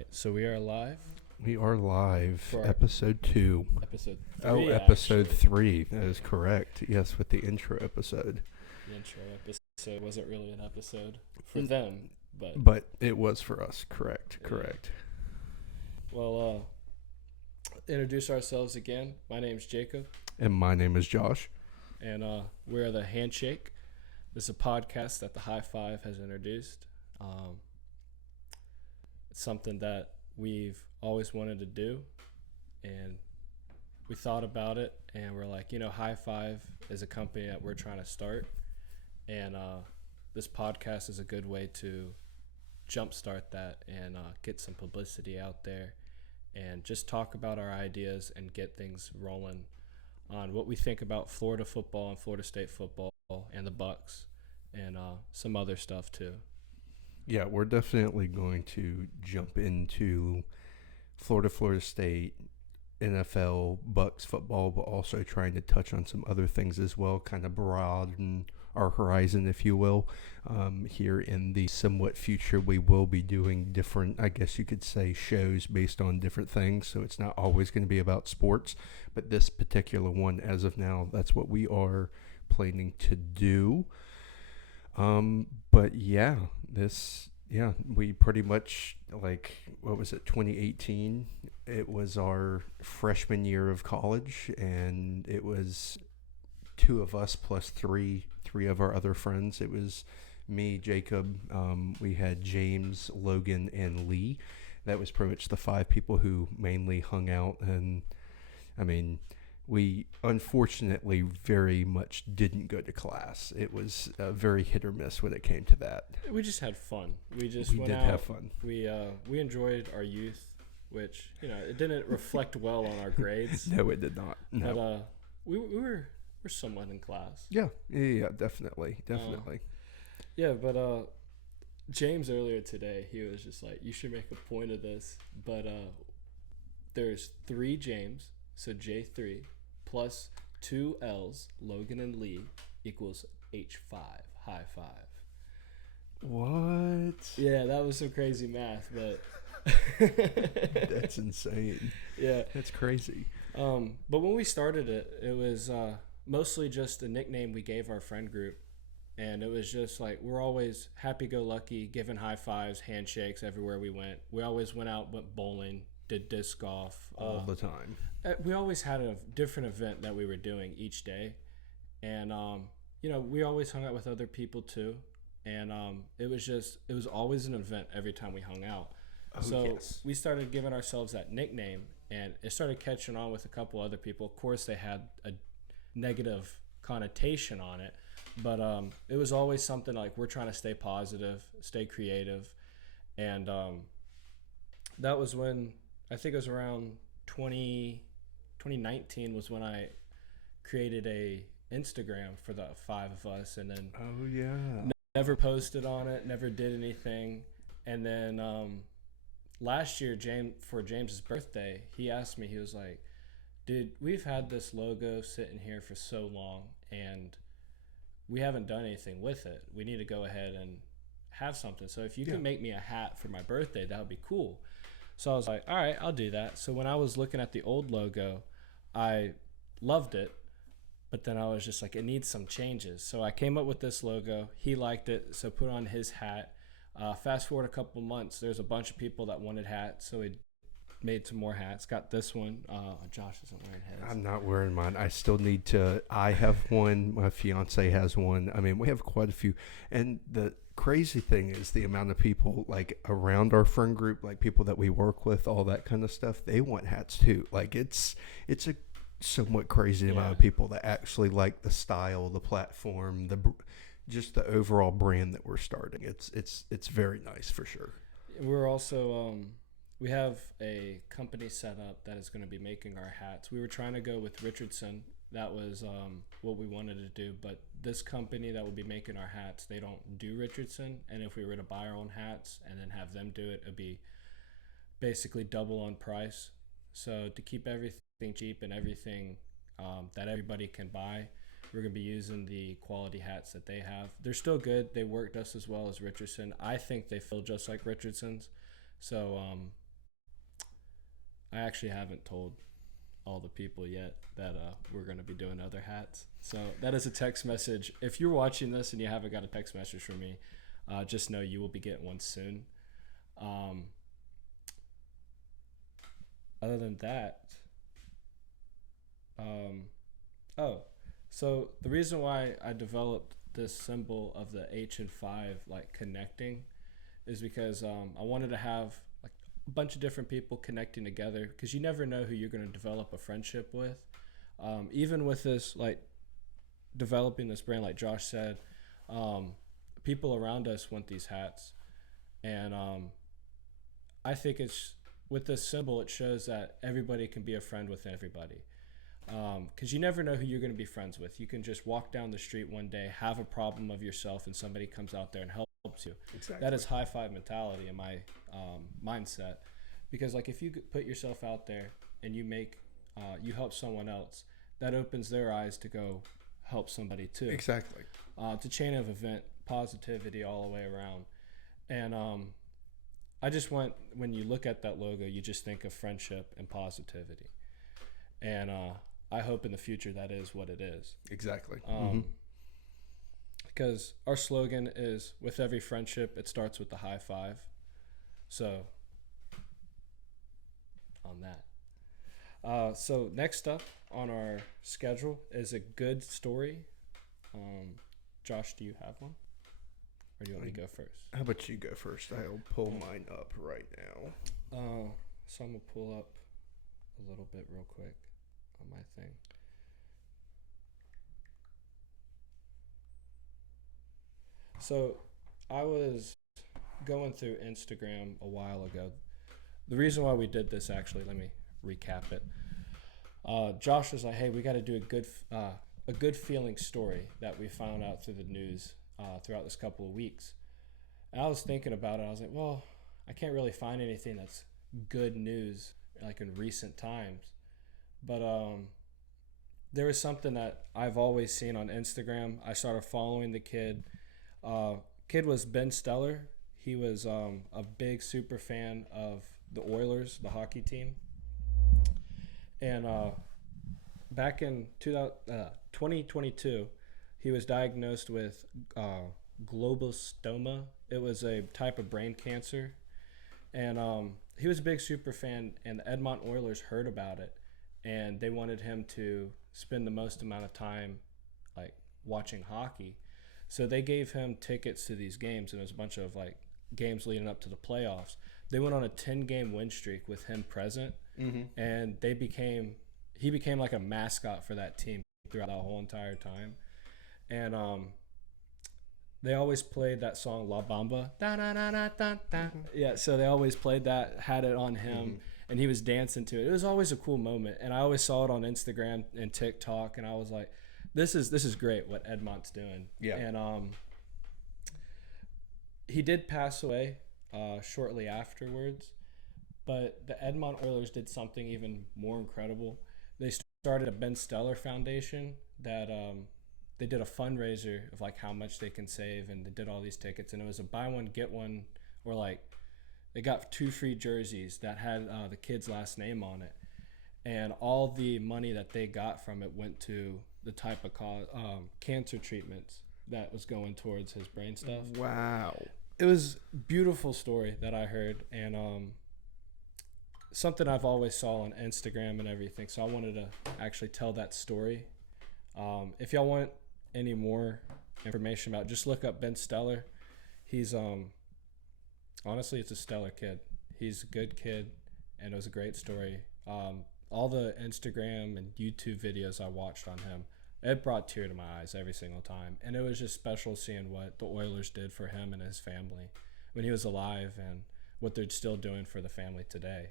right, so we are live. We are live, For episode 2. Episode 3. Oh, episode actually. 3. That is correct. Yes, with the intro episode. The intro episode wasn't really an episode for them, but But it was for us. Correct. Yeah. Correct. Well, introduce ourselves again. My name's Jacob, And my name is Josh. and we're the Handshake. This is a podcast that the High Five has introduced. It's something that we've always wanted to do, and we thought about it, and we're like, High Five is a company that we're trying to start, and this podcast is a good way to jumpstart that and get some publicity out there and just talk about our ideas and get things rolling on what we think about Florida football and Florida State football and the Bucs and some other stuff too. Yeah, we're definitely going to jump into Florida State, NFL, Bucs football, but also trying to touch on some other things as well, kind of broaden our horizon, if you will. Here in the somewhat future, we will be doing different, I guess you could say, shows based on different things. So it's not always going to be about sports, but this particular one, as of now, that's what we are planning to do. But we pretty much, 2018? It was our freshman year of college, and it was two of us plus three of our other friends. It was me, Jacob, we had James, Logan, and Lee. That was pretty much the 5 people who mainly hung out, and we unfortunately very much didn't go to class. It was very hit or miss when it came to that. We just had fun. We did have fun. We enjoyed our youth, which it didn't reflect well on our grades. No, it did not. No. But we're somewhat in class. Yeah, definitely. But James earlier today, he was just like, you should make a point of this. But there's 3 James, so J3 plus 2 L's, Logan and Lee, equals H5, high five. What? Yeah, that was some crazy math, but that's insane. Yeah, that's crazy. But when we started it, it was mostly just a nickname we gave our friend group, and it was just like, we're always happy-go-lucky, giving high fives, handshakes everywhere we went. We always went bowling, did disc golf all the time. We always had a different event that we were doing each day, and we always hung out with other people too, and it was always an event every time we hung out. Yes. We started giving ourselves that nickname, and it started catching on with a couple other people. Of course, they had a negative connotation on it, but it was always something like, we're trying to stay positive, stay creative, and that was when, I think it was around 2019 was when I created a Instagram for the 5 of us, and then never posted on it, never did anything. And then last year, for James's birthday, he asked me, he was like, dude, we've had this logo sitting here for so long, and we haven't done anything with it. We need to go ahead and have something. So if you can make me a hat for my birthday, that would be cool. So I was like, all right, I'll do that. So when I was looking at the old logo, I loved it, but then I was just like, it needs some changes. So I came up with this logo. He liked it, so put on his hat. Fast forward a couple months, there's a bunch of people that wanted hats, so we made some more hats. Got this one. Josh isn't wearing his. I'm not wearing mine. I still need to. I have one. My fiance has one. We have quite a few. And the crazy thing is the amount of people around our friend group, people that we work with, all that kind of stuff. They want hats too. It's a somewhat crazy amount of people that actually like the style, the platform, just the overall brand that we're starting. It's very nice for sure. We're also we have a company set up that is going to be making our hats. We were trying to go with Richardson. That was what we wanted to do, but this company that will be making our hats, they don't do Richardson, and if we were to buy our own hats and then have them do it, it'd be basically double on price. So to keep everything cheap and everything that everybody can buy, we're going to be using the quality hats that they have. They're still good. They work just as well as Richardson. I think they feel just like Richardson's. So I actually haven't told all the people yet that we're going to be doing other hats. So that is a text message. If you're watching this and you haven't got a text message from me, just know you will be getting one soon. Other than that, so the reason why I developed this symbol of the H and 5 like connecting is because I wanted to have like a bunch of different people connecting together, because you never know who you're going to develop a friendship with. Even with this, like developing this brand, like Josh said, people around us want these hats, and I think it's with this symbol, it shows that everybody can be a friend with everybody. Because you never know who you're going to be friends with. You can just walk down the street one day, have a problem of yourself, and somebody comes out there and helps you. Exactly. That is high five mentality in my mindset. Because like if you put yourself out there and you help someone else, that opens their eyes to go help somebody too. Exactly. It's a chain of event, positivity all the way around. And I just want, when you look at that logo, you just think of friendship and positivity. And I hope in the future that is what it is. Exactly. Because our slogan is, with every friendship, it starts with the high five. So, on that. So next up on our schedule is a good story. Josh, do you have one? Or do you want me to go first? How about you go first? I'll pull mine up right now. So I'm going to pull up a little bit real quick on my thing. So I was going through Instagram a while ago. The reason why we did this, actually, let me recap it. Josh was like, hey, we got to do a good feeling story that we found out through the news throughout this couple of weeks. And I was thinking about it. I was like, well, I can't really find anything that's good news like in recent times. But there was something that I've always seen on Instagram. I started following the kid. Kid was Ben Stellar. He was a big super fan of the Oilers, the hockey team. And back in 2022, he was diagnosed with glioblastoma. It was a type of brain cancer. And he was a big super fan, and the Edmonton Oilers heard about it, and they wanted him to spend the most amount of time like watching hockey. So they gave him tickets to these games, and it was a bunch of like games leading up to the playoffs. They went on a 10-game win streak with him present, and he became like a mascot for that team throughout the whole entire time. And they always played that song La Bamba. Da, da, da, da, da, da. Yeah, so they always played that, had it on him, and he was dancing to it. It was always a cool moment, and I always saw it on Instagram and TikTok, and I was like, this is great what Edmont's doing. Yeah. And he did pass away shortly afterwards, but the Edmonton Oilers did something even more incredible. They started a Ben Stellar Foundation that they did a fundraiser of like how much they can save, and they did all these tickets, and it was a buy one get one, or like they got 2 free jerseys that had the kid's last name on it, and all the money that they got from it went to the type of cancer treatments that was going towards his brain stuff. Wow. It was a beautiful story that I heard, and something I've always saw on Instagram and everything, so I wanted to actually tell that story. If y'all want any more information about it, just look up Ben Stellar. He's honestly, it's a stellar kid. He's a good kid, and it was a great story. All the Instagram and YouTube videos I watched on him, it brought tear to my eyes every single time. And it was just special seeing what the Oilers did for him and his family when he was alive, and what they're still doing for the family today.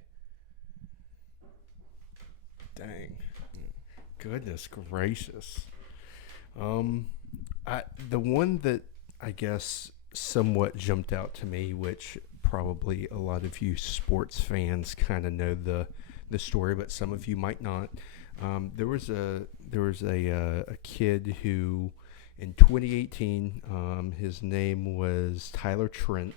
Dang. Goodness gracious. The one that I guess somewhat jumped out to me, which probably a lot of you sports fans kind of know the story, but some of you might not. There was a kid who, in 2018, his name was Tyler Trent.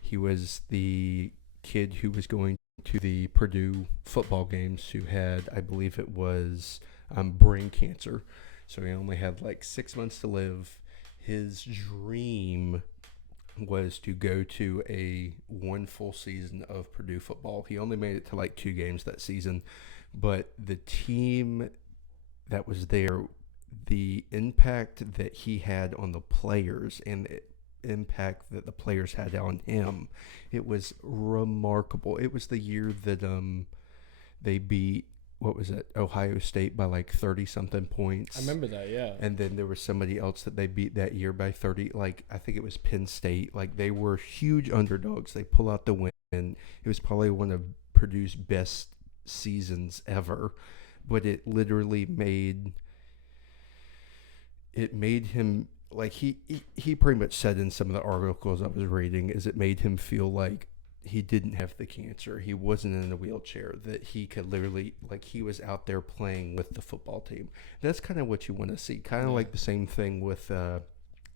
He was the kid who was going to the Purdue football games who had, I believe it was brain cancer. So he only had like 6 months to live. His dream was to go to a one full season of Purdue football. He only made it to like 2 games that season, but the team that was there, the impact that he had on the players and the impact that the players had on him, it was remarkable. It was the year that they beat, what was it, Ohio State by like 30 something points. I remember that, yeah. And then there was somebody else that they beat that year by 30, like I think it was Penn State. Like they were huge underdogs. They pull out the win. It was probably one of Purdue's best seasons ever, but it literally made him, like he pretty much said in some of the articles I was reading, is it made him feel like he didn't have the cancer. He wasn't in a wheelchair, that he could literally, like he was out there playing with the football team. That's kind of what you want to see. Kind of like the same thing with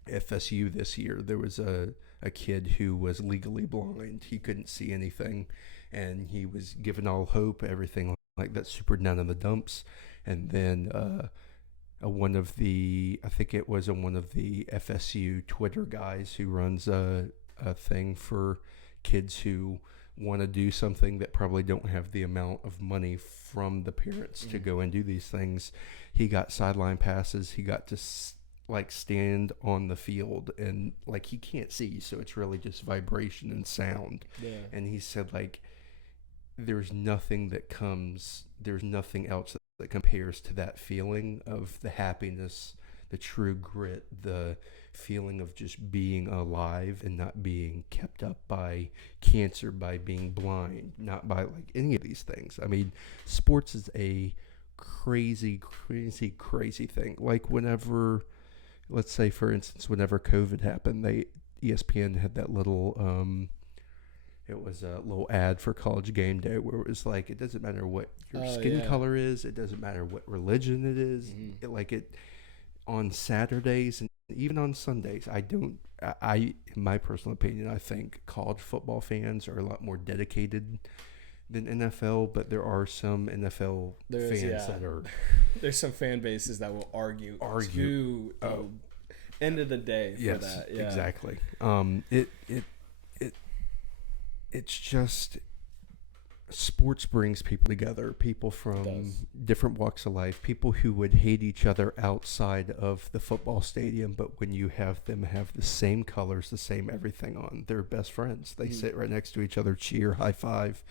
FSU this year. There was a kid who was legally blind. He couldn't see anything, and he was given all hope, everything like that, super down in the dumps. And then one of the FSU Twitter guys who runs a thing for kids who want to do something that probably don't have the amount of money from the parents to go and do these things. He got sideline passes. He got to stand on the field, and like he can't see, so it's really just vibration and sound. Yeah. And he said like there's nothing else that compares to that feeling of the happiness, the true grit, the feeling of just being alive and not being kept up by cancer, by being blind, not by like any of these things. I mean, sports is a crazy thing. Like whenever, let's say for instance, whenever COVID happened, ESPN had that little it was a little ad for College Game Day where it was like, it doesn't matter what your skin color is, it doesn't matter what religion it is. On Saturdays and even on Sundays, in my personal opinion, I think college football fans are a lot more dedicated than NFL, but there are some NFL fans that are... There's some fan bases that will argue to end of the day for that. Yeah, exactly. It's just... Sports brings people together, people from different walks of life, people who would hate each other outside of the football stadium, but when you have them have the same colors, the same everything on, they're best friends. They sit right next to each other, cheer, high five.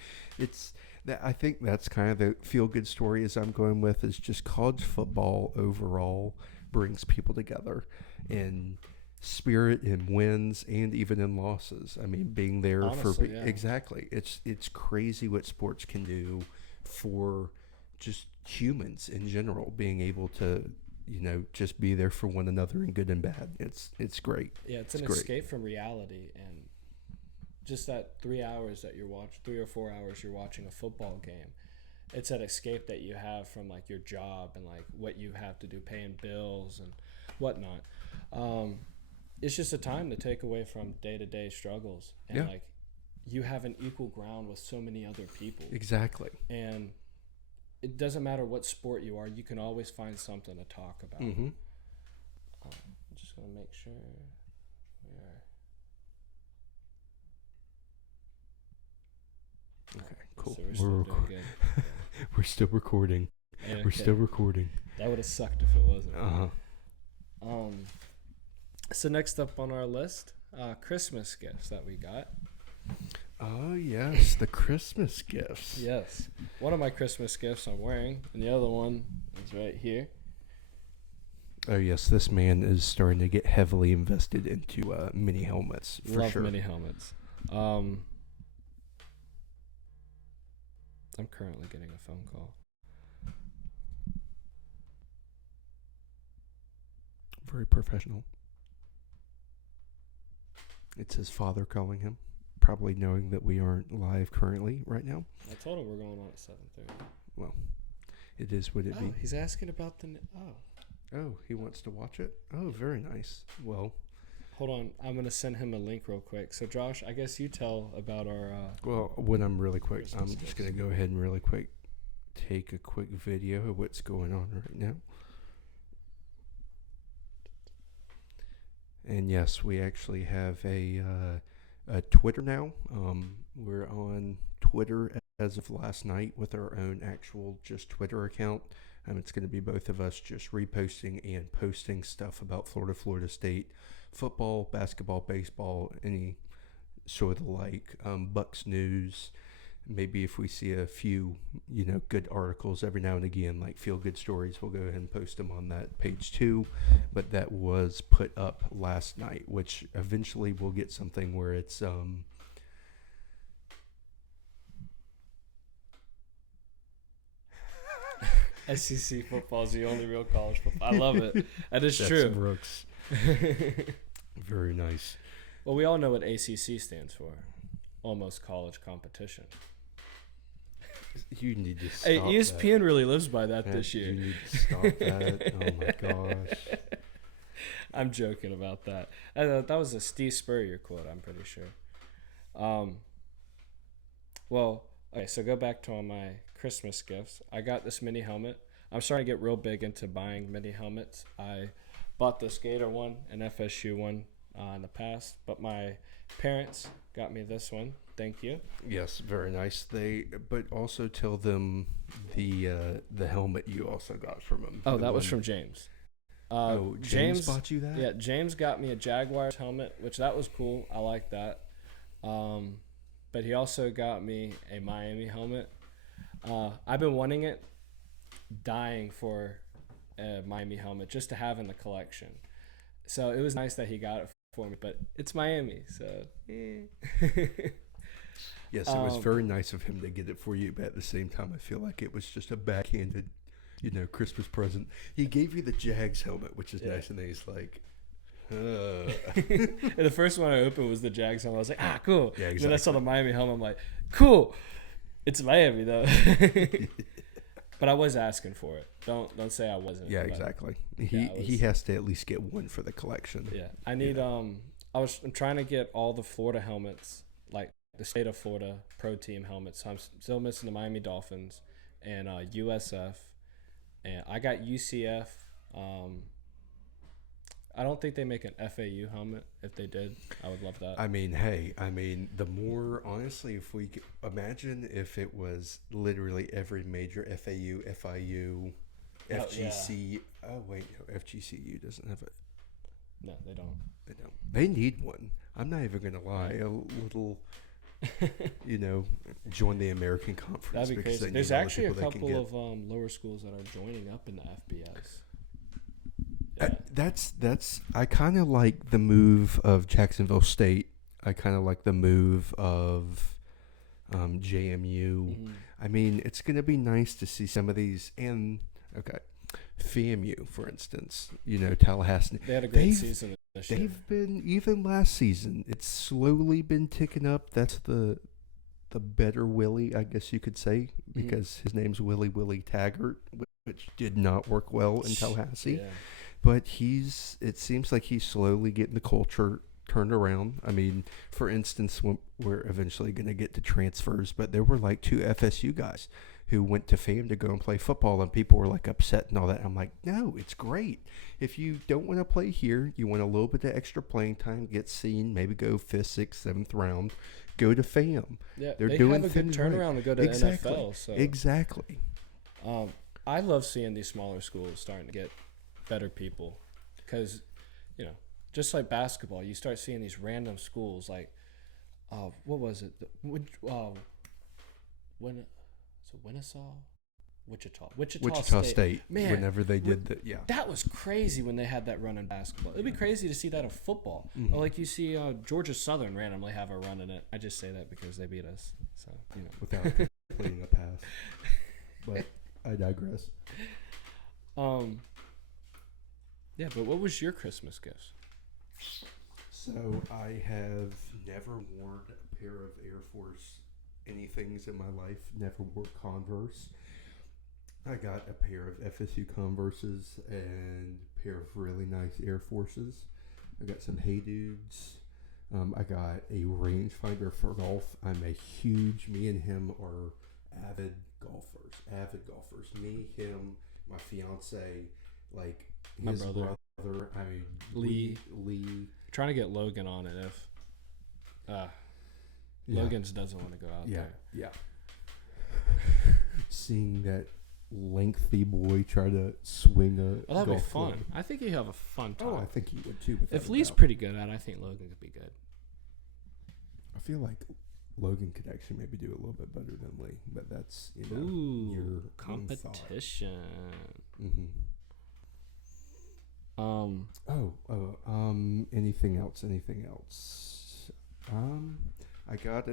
I think that's kind of the feel-good story as I'm going with, is just college football overall brings people together in spirit, in wins and even in losses. I mean, being there exactly. It's crazy what sports can do for just humans in general, being able to, just be there for one another in good and bad. It's great. Yeah, it's an escape from reality, and just that 3 hours that you're watching, 3 or 4 hours you're watching a football game. It's that escape that you have from like your job and like what you have to do, paying bills and whatnot. It's just a time to take away from day-to-day struggles. And like you have an equal ground with so many other people. Exactly. And it doesn't matter what sport you are, you can always find something to talk about. I'm just going to make sure we are. Okay, cool. So we're still doing good. We're still recording. Okay. We're still recording. That would have sucked if it wasn't. So next up on our list, Christmas gifts that we got. Oh, yes, the Christmas gifts. Yes. One of my Christmas gifts I'm wearing, and the other one is right here. Oh, yes, this man is starting to get heavily invested into mini helmets, for Love sure. mini helmets. I'm currently getting a phone call. Very professional. It's his father calling him, probably knowing that we aren't live currently right now. I told him we're going on at 7:30. Well, it is what it be. He's asking about the... Oh, he wants to watch it? Oh, very nice. Well, Hold on, I'm gonna send him a link real quick. So Josh, I guess you tell about our. Well, when I'm really quick, Christmas I'm just gifts. gonna go ahead and really quick take a quick video of what's going on right now. And yes, we actually have a Twitter now. We're on Twitter as of last night with our own actual just Twitter account. It's going to be both of us just reposting and posting stuff about Florida State football, basketball, baseball, any sort of like Bucs news. Maybe if we see a few, good articles every now and again, like feel good stories, we'll go ahead and post them on that page too. But that was put up last night, which eventually we'll get something where it's SEC football is the only real college football. I love it. That is that's true. Brooks. Very nice. Well, we all know what ACC stands for. Almost college competition. You need to stop. Hey, ESPN really lives by that this year. You need to stop that. Oh my gosh. I'm joking about that. That was a Steve Spurrier quote, I'm pretty sure. Well, okay, so go back to all my Christmas gifts. I got this mini helmet. I'm starting to get real big into buying mini helmets. I bought the Skater one and FSU one in the past, but my parents got me this one. Thank you. Yes, very nice. But also tell them the helmet you also got from them. Oh, that was from James. James bought you that? Yeah, James got me a Jaguars helmet, which that was cool. I like that. But he also got me a Miami helmet. I've been wanting it, dying for a Miami helmet just to have in the collection. So it was nice that he got it for me, but it's Miami, so. Yes, it was very nice of him to get it for you, but at the same time, I feel like it was just a backhanded, Christmas present. He gave you the Jags helmet, which is nice, and then he's like, And the first one I opened was the Jags helmet. I was like, cool. Yeah, exactly. Then I saw the Miami helmet. I'm like, cool. It's Miami though. But I was asking for it. Don't say I wasn't. Yeah, exactly. He has to at least get one for the collection. Yeah, I need. I'm trying to get all the Florida helmets, like the state of Florida pro team helmets. So I'm still missing the Miami Dolphins and USF, and I got UCF. I don't think they make an FAU helmet. If they did, I would love that. I mean, the more, honestly, if we could imagine if it was literally every major FAU, FIU, FGC. Oh, wait, no, FGCU doesn't have it. No, they don't. They don't. They need one. I'm not even going to lie. A little, join the American Conference. That'd be crazy. There's actually a couple of lower schools that are joining up in the FBS. Yeah. I kind of like the move of Jacksonville State. I kind of like the move of JMU. Mm-hmm. I mean, it's going to be nice to see some of these. And, FAMU, for instance, Tallahassee. They had a great season this year. They've been, even last season, it's slowly been ticking up. That's the better Willie, I guess you could say, because his name's Willie Taggart, which did not work well in Tallahassee. Yeah. But it seems like he's slowly getting the culture turned around. I mean, for instance, we're eventually going to get to transfers, but there were like 2 FSU guys who went to FAM to go and play football, and people were like upset and all that. I'm like, no, it's great. If you don't want to play here, you want a little bit of extra playing time, get seen, maybe go 5th, 6th, 7th round, go to FAM. Yeah, They're they doing have a good turnaround to go to NFL. So. Exactly. I love seeing these smaller schools starting to get better people, because just like basketball, you start seeing these random schools like what was it, Wichita State. Man, whenever they did that, that was crazy when they had that run in basketball. It'd be crazy to see that in football. Or like you see Georgia Southern randomly have a run in it. I just say that because they beat us, so without completing a pass. But I digress. Yeah, but what was your Christmas gift? So I have never worn a pair of Air Force anythings in my life. Never wore Converse. I got a pair of FSU Converses and a pair of really nice Air Forces. I got some Hey Dudes. I got a rangefinder for golf. Me and him are avid golfers. Me, him, my fiance, like my his brother. Lee. Trying to get Logan on it if Logan's doesn't want to go out there. Yeah. Seeing that lengthy boy try to swing a that'd be golf fun. club. I think he'd have a fun time. Oh, I think he would too. If Lee's pretty good at it, I think Logan could be good. I feel like Logan could actually maybe do a little bit better than Lee, but that's your competition. Mm-hmm. Anything else? I got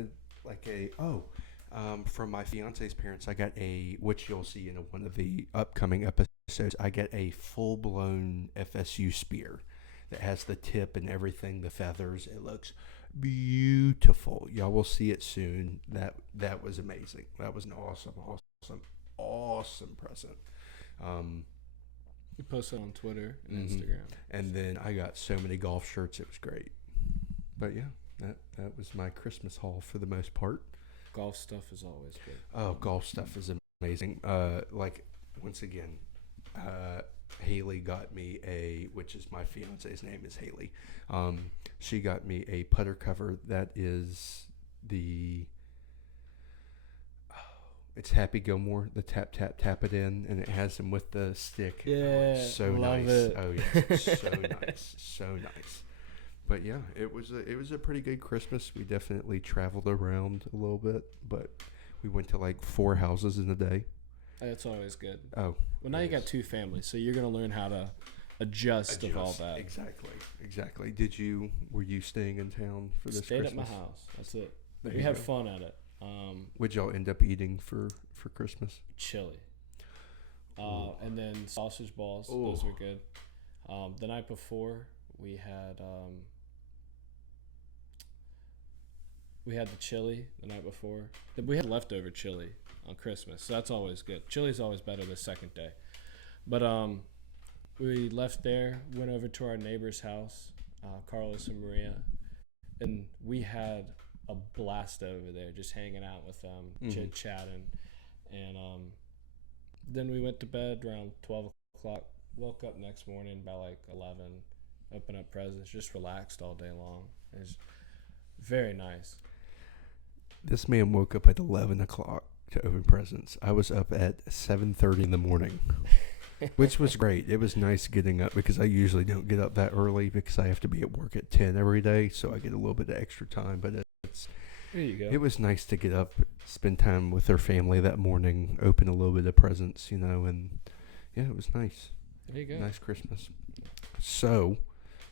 from my fiance's parents, I got which you'll see in one of the upcoming episodes, I get a full-blown FSU spear that has the tip and everything, the feathers. It looks beautiful. Y'all will see it soon. That was amazing. That was an awesome present. You posted on Twitter and Instagram. And then I got so many golf shirts. It was great. But yeah, that was my Christmas haul for the most part. Golf stuff is always good. Oh, golf stuff is amazing. Once again, Haley got me which is my fiance's name is Haley. She got me a putter cover that is it's Happy Gilmore, the tap it in, and it has him with the stick. Yeah, so love nice. It. Oh yeah, so nice. But yeah, it was a pretty good Christmas. We definitely traveled around a little bit, but we went to like 4 houses in a day. That's always good. Oh, well, now you got 2 families, so you're gonna learn how to adjust of all that. Exactly. Were you staying in town for this Stayed Christmas? at my house. That's it. We had fun at it. What'd y'all end up eating for Christmas? Chili. And then sausage balls. Ooh. Those were good. The night before, we had the chili the night before. We had leftover chili on Christmas, so that's always good. Chili's always better the second day. But we left there, went over to our neighbor's house, Carlos and Maria, and we had a blast over there, just hanging out with them, chit-chatting. And then we went to bed around 12 o'clock, woke up next morning by like 11, opened up presents, just relaxed all day long. It was very nice. This man woke up at 11 o'clock to open presents. I was up at 7:30 in the morning, which was great. It was nice getting up because I usually don't get up that early because I have to be at work at 10 every day, so I get a little bit of extra time. But there you go. It was nice to get up, spend time with their family that morning, open a little bit of presents, and yeah, it was nice. There you go. Nice Christmas. So,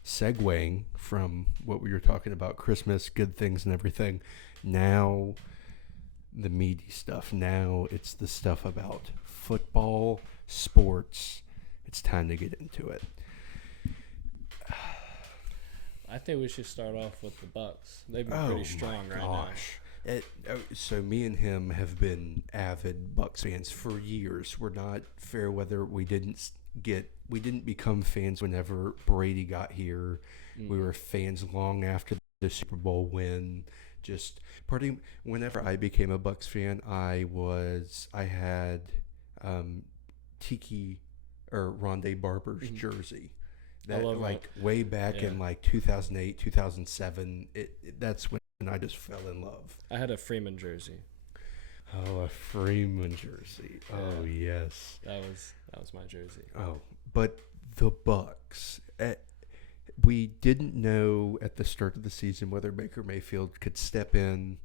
segueing from what we were talking about, Christmas, good things and everything, now the meaty stuff. Now it's the stuff about football, sports. It's time to get into it. I think we should start off with the Bucs. They've been pretty strong right now. So me and him have been avid Bucs fans for years. We're not fair weather. We didn't become fans whenever Brady got here. We were fans long after the Super Bowl win. Whenever I became a Bucs fan, I had Tiki or Rondé Barber's jersey. That way back in like 2008, 2007. That's when I just fell in love. I had a Freeman jersey. Oh, a Freeman jersey. Yeah. Oh, yes. That was my jersey. Oh, but the Bucs. We didn't know at the start of the season whether Baker Mayfield could step in.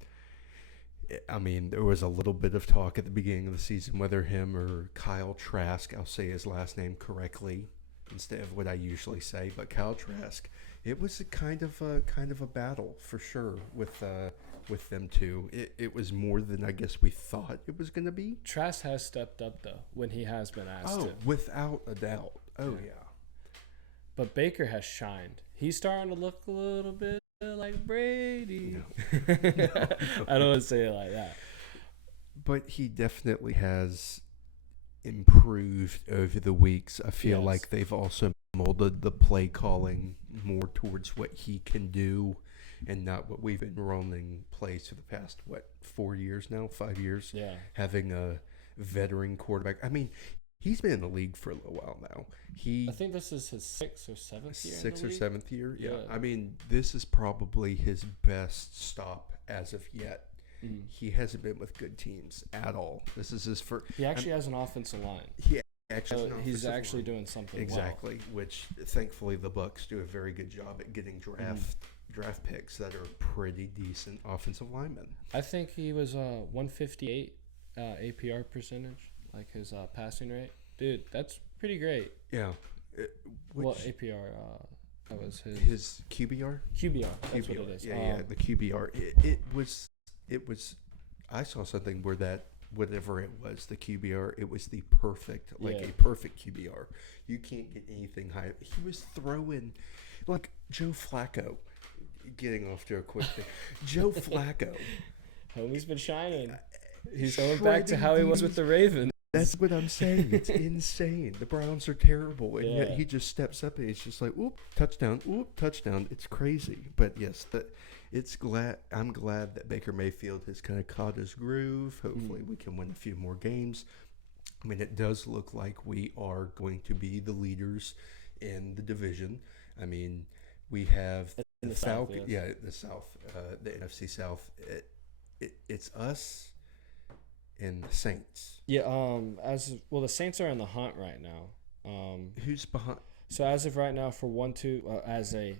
I mean, there was a little bit of talk at the beginning of the season whether him or Kyle Trask, I'll say his last name correctly instead of what I usually say, but Kyle Trask. It was a kind of a battle for sure with them two. It was more than I guess we thought it was going to be. Trask has stepped up though when he has been asked to. Without a doubt. Oh yeah. But Baker has shined. He's starting to look a little bit like Brady. No. I don't want to say it like that. But he definitely has improved over the weeks. I feel Yes. like they've also molded the play calling more towards what he can do and not what we've been running plays for the past, 4 years now, 5 years? Yeah. Having a veteran quarterback. I mean, he's been in the league for a little while now. I think this is his 6th or 7th year. Sixth or seventh year? Yeah. Yeah. I mean, this is probably his best stop as of yet. He hasn't been with good teams at all. This is his first. He actually has an offensive line. He's actually doing something exactly, which thankfully the Bucs do a very good job at getting draft picks that are pretty decent offensive linemen. I think he was 158 APR percentage, like his passing rate. Dude, that's pretty great. Yeah. APR? That was his QBR. QBR. That's what it is. Yeah, the QBR. It was. I saw something where that whatever it was, the QBR, it was the perfect, a perfect QBR. You can't get anything higher. He was throwing like Joe Flacco. Getting off to a quick thing, Joe Flacco. Homie's been shining. He's going back to how he was with the Ravens. That's what I'm saying. It's insane. The Browns are terrible, and yet he just steps up and it's just like, oop, touchdown, oop, touchdown. It's crazy. But yes, I'm glad that Baker Mayfield has kind of caught his groove. Hopefully we can win a few more games. I mean, it does look like we are going to be the leaders in the division. I mean, we have the Falcons. Yes. Yeah, the South, the NFC South. It's us and the Saints. Yeah. The Saints are in the hunt right now. Who's behind? So as of right now, for 1, 2, as a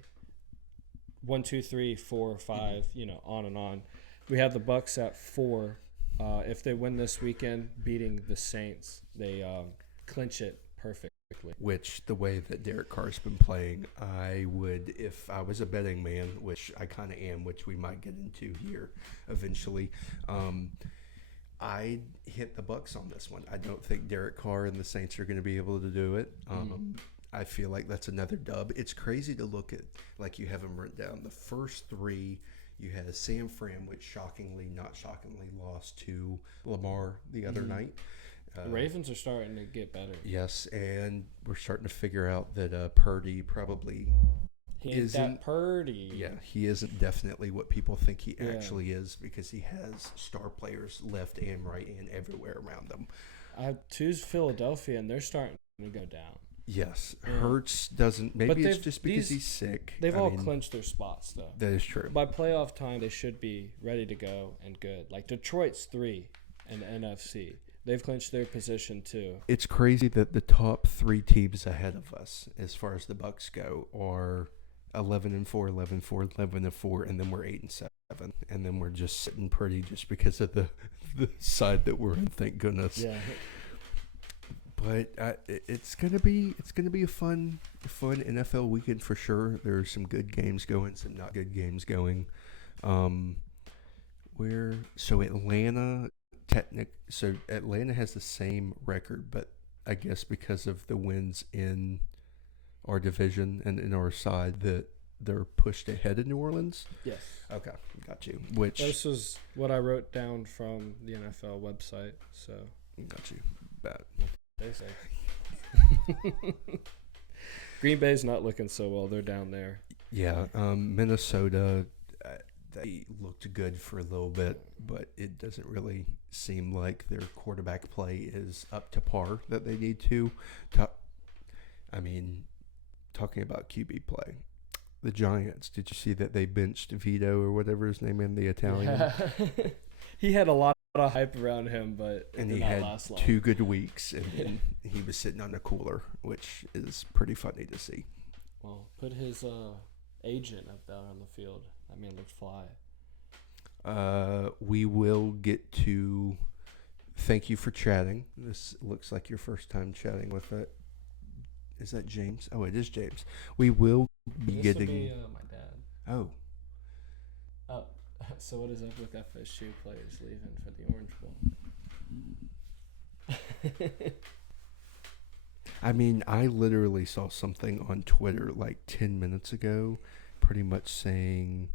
1, 2, 3, 4, 5, on and on, we have the Bucs at 4. If they win this weekend, beating the Saints, they clinch it perfectly. Which, the way that Derek Carr's been playing, I would, if I was a betting man, which I kind of am, which we might get into here eventually, I'd hit the Bucs on this one. I don't think Derek Carr and the Saints are going to be able to do it. I feel like that's another dub. It's crazy to look at, like you have them written down. The first 3, you had San Fran, which not shockingly, lost to Lamar the other night. The Ravens are starting to get better. Yes, and we're starting to figure out that Purdy probably isn't Purdy. Yeah, he isn't definitely what people think he actually is, because he has star players left and right and everywhere around them. I choose Philadelphia, and they're starting to go down. Yes, Hurts doesn't. Maybe it's just because he's sick. They've all clinched their spots, though. That is true. By playoff time, they should be ready to go and good. Like Detroit's 3 in the NFC. They've clinched their position too. It's crazy that the top 3 teams ahead of us, as far as the Bucs go, are 11-4, 11-4, 11-4, and then we're 8-7, and then we're just sitting pretty just because of the side that we're in. Thank goodness. Yeah. But it's gonna be a fun NFL weekend for sure. There's some good games going, some not good games going. Atlanta has the same record, but I guess because of the wins in our division and in our side, that they're pushed ahead of New Orleans. Yes. Okay, got you. This is what I wrote down from the NFL website. So got you. Bad. They say. Green Bay's not looking so well. They're down there. Yeah. Minnesota. They looked good for a little bit, but it doesn't really seem like their quarterback play is up to par that they need to. Talking about QB play, the Giants, did you see that they benched Vito or whatever his name is, the Italian? Yeah. He had a lot of hype around him, but it did not last long. 2 good weeks, and then he was sitting on a cooler, which is pretty funny to see. Well, put his agent up there on the field. That man looked fly. We will get to thank you for chatting. This looks like your first time chatting with it. Is that James? Oh, it is James. We will be getting. This will be my dad. Oh. Oh, so what is up with FSU players leaving for the Orange Bowl? I literally saw something on Twitter like 10 minutes ago, pretty much saying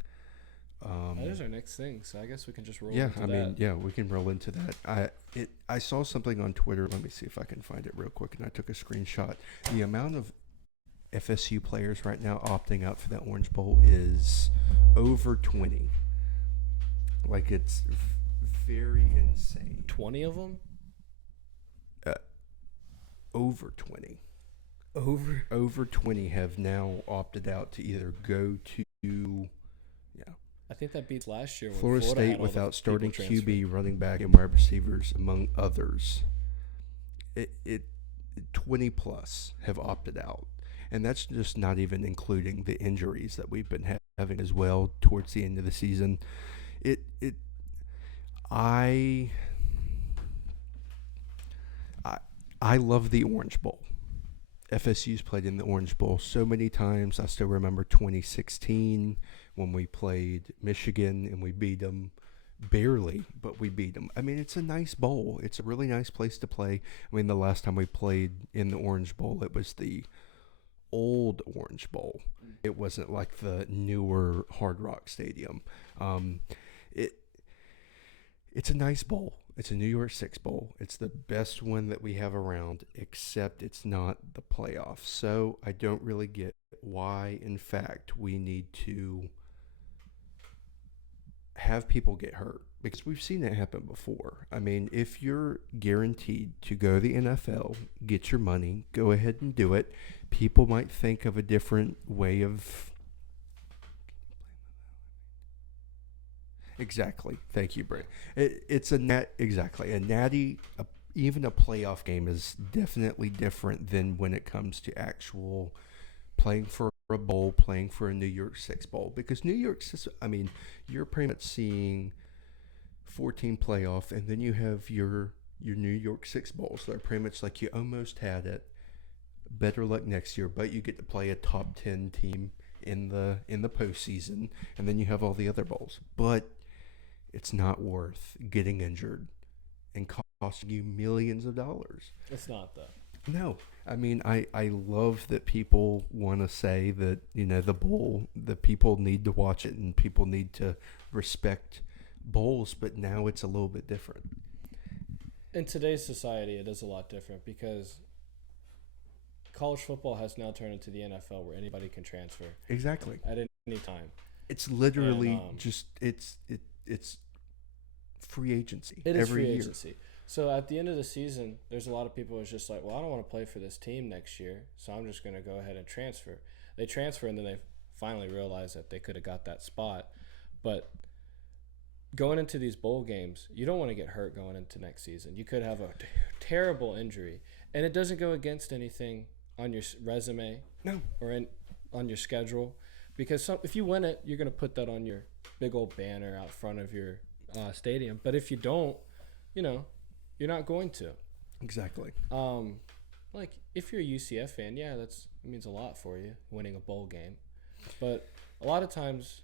That is our next thing, so I guess we can just roll Yeah, into I that. mean, yeah, we can roll into that. I saw something on Twitter. Let me see if I can find it real quick, and I took a screenshot. The amount of FSU players right now opting out for that Orange Bowl is over 20. Like, it's very insane. 20 of them? Over 20. Over 20 have now opted out to either go to, I think that beats last year. When Florida Florida State had all without the starting people QB, transferred. running back, and wide receivers, among others. It 20 plus have opted out. And that's just not even including the injuries that we've been having as well towards the end of the season. I love the Orange Bowl. FSU's played in the Orange Bowl so many times. I still remember 2016 when we played Michigan and we beat them barely, but we beat them. I mean, it's a nice bowl. It's a really nice place to play. I mean, the last time we played in the Orange Bowl, it was the old Orange Bowl. It wasn't like the newer Hard Rock Stadium. It's a nice bowl. It's a New York Six Bowl. It's the best one that we have around, except it's not the playoffs. So I don't really get why, in fact, we need to have people get hurt, because we've seen it happen before. I mean, if you're guaranteed to go to the NFL, get your money, go ahead and do it. People might think of a different way of... Exactly. Thank you, Brett. It's a natty, even a playoff game is definitely different than when it comes to actual playing for a bowl, playing for a New York Six Bowl. Because New York Six, I mean, you're pretty much seeing 14 playoff, and then you have your New York Six Bowls. They're pretty much like you almost had it. Better luck next year, but you get to play a top 10 team in the postseason, and then you have all the other bowls. But it's not worth getting injured and costing you millions of dollars. It's not, though. No. I mean, I love that people want to say that, the bowl, the people need to watch it and people need to respect bowls, but now it's a little bit different. In today's society, it is a lot different because college football has now turned into the NFL where anybody can transfer. Exactly. At any time. It's literally it's free agency. It is every free year. agency. So at the end of the season, there's a lot of people who's just like, well, I don't want to play for this team next year, so I'm just going to go ahead and transfer. They transfer, and then they finally realize that they could have got that spot. But going into these bowl games, you don't want to get hurt going into next season. You could have a terrible injury, and it doesn't go against anything on your resume or on your schedule, because if you win it, you're going to put that on your big old banner out front of your stadium. But if you don't, you're not going to. Exactly. Like if you're a UCF fan, it means a lot for you winning a bowl game. But a lot of times,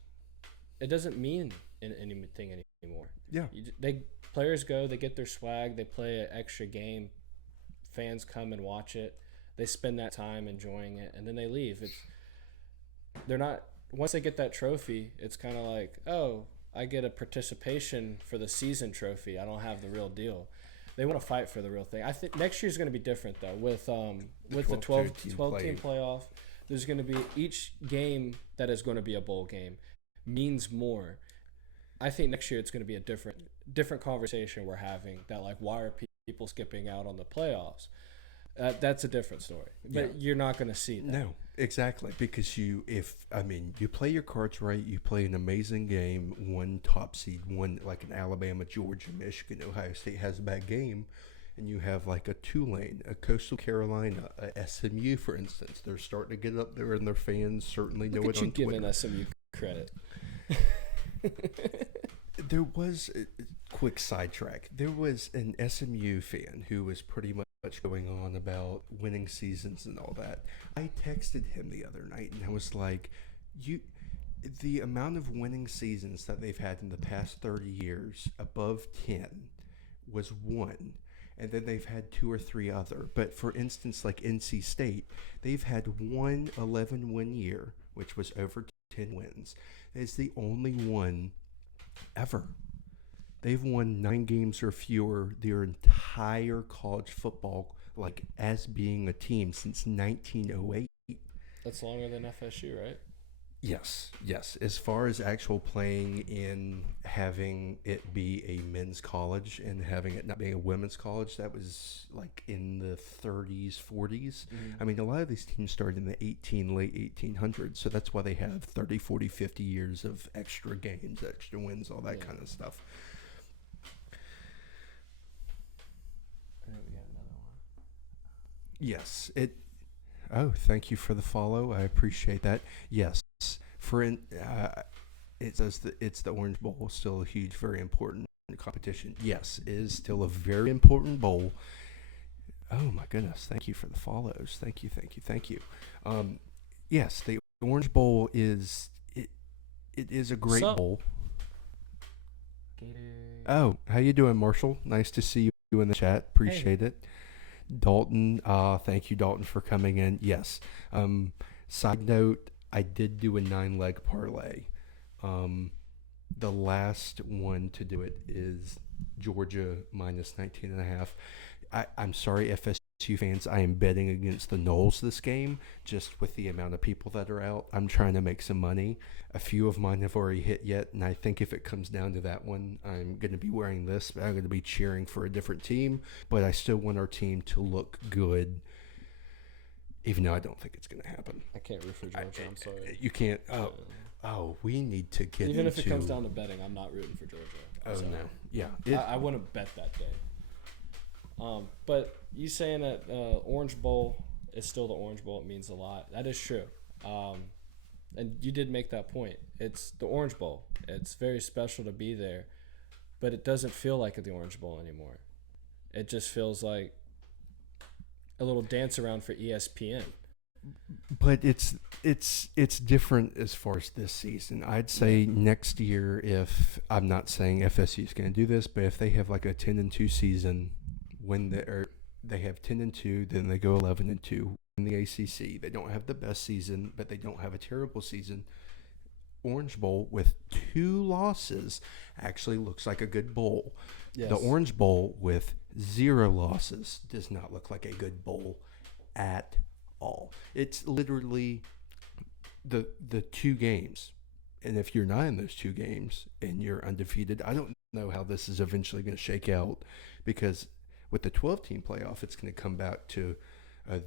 it doesn't mean anything anymore. Yeah. Players go, they get their swag, they play an extra game. Fans come and watch it. They spend that time enjoying it, and then they leave. They're not. Once they get that trophy, it's kind of like, oh, I get a participation for the season trophy. I don't have the real deal. They want to fight for the real thing. I think next year's going to be different though. With the 12 team playoff, there's going to be each game that is going to be a bowl game means more. I think next year it's going to be a different conversation we're having. That like, why are people skipping out on the playoffs? That's a different story. But you're not going to see that. No, exactly. Because you play your cards right. You play an amazing game. One top seed, one like an Alabama, Georgia, Michigan, Ohio State has a bad game. And you have like a Tulane, a Coastal Carolina, a SMU, for instance. They're starting to get up there, and their fans certainly know it on Twitter. Giving SMU credit. There was a quick sidetrack. There was an SMU fan who was pretty much going on about winning seasons and all that. I texted him the other night and I was like, the amount of winning seasons that they've had in the past 30 years, above 10, was one. And then they've had 2 or 3 other. But for instance, like NC State, they've had one 11-win year, which was over 10 wins. It's the only one ever. They've won 9 games or fewer their entire college football, like as being a team since 1908. That's longer than FSU, right? Yes, yes. As far as actual playing in having it be a men's college and having it not being a women's college, that was like in the 30s, 40s. I mean, a lot of these teams started in the late 1800s, so that's why they have 30, 40, 50 years of extra games, extra wins, all that kind of stuff. We got another one. Yes, Oh, thank you for the follow. I appreciate that. Yes, it says that it's the Orange Bowl, still a huge, very important competition. Yes, it is still a very important bowl. Oh my goodness! Thank you for the follows. Thank you. Yes, the Orange Bowl is it. It is a great bowl. Gator. Oh, how you doing, Marshall? Nice to see you in the chat. Appreciate it. Dalton, thank you, Dalton, for coming in. Yes. Side note, I did do a 9-leg parlay. The last one to do it is Georgia minus 19.5. I'm sorry, FSU fans. I am betting against the Noles this game, just with the amount of people that are out. I'm trying to make some money. A few of mine have already hit yet, and I think if it comes down to that one, I'm going to be wearing this. I'm going to be cheering for a different team, but I still want our team to look good, even though I don't think it's going to happen. I can't root for Georgia. I'm sorry. You can't. Oh, we need to get even if it comes down to betting, I'm not rooting for Georgia. No. Yeah. I wouldn't bet that day. But you saying that Orange Bowl is still the Orange Bowl, it means a lot. That is true. And you did make that point. It's the Orange Bowl. It's very special to be there, but it doesn't feel like the Orange Bowl anymore. It just feels like a little dance around for ESPN. But it's different as far as this season. I'd say next year, if I'm not saying FSU is going to do this, but if they have like a 10-2 season, when they have 10-2, then they go 11-2 in the ACC. They don't have the best season, but they don't have a terrible season. Orange Bowl with 2 losses actually looks like a good bowl. Yes. The Orange Bowl with 0 losses does not look like a good bowl at all. It's literally the 2 games. And if you're not in those 2 games and you're undefeated, I don't know how this is eventually going to shake out, because with the 12-team playoff, it's going to come back to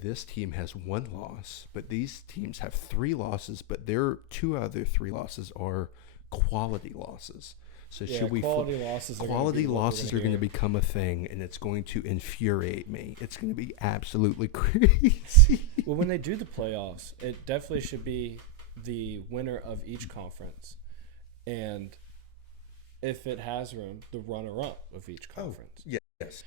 this team has 1 loss, but these teams have 3 losses, but their 2 other 3 losses are quality losses. So quality losses are going to become a thing, and it's going to infuriate me. It's going to be absolutely crazy. Well, when they do the playoffs, it definitely should be the winner of each conference, and if it has room, the runner-up of each conference. Oh, yes.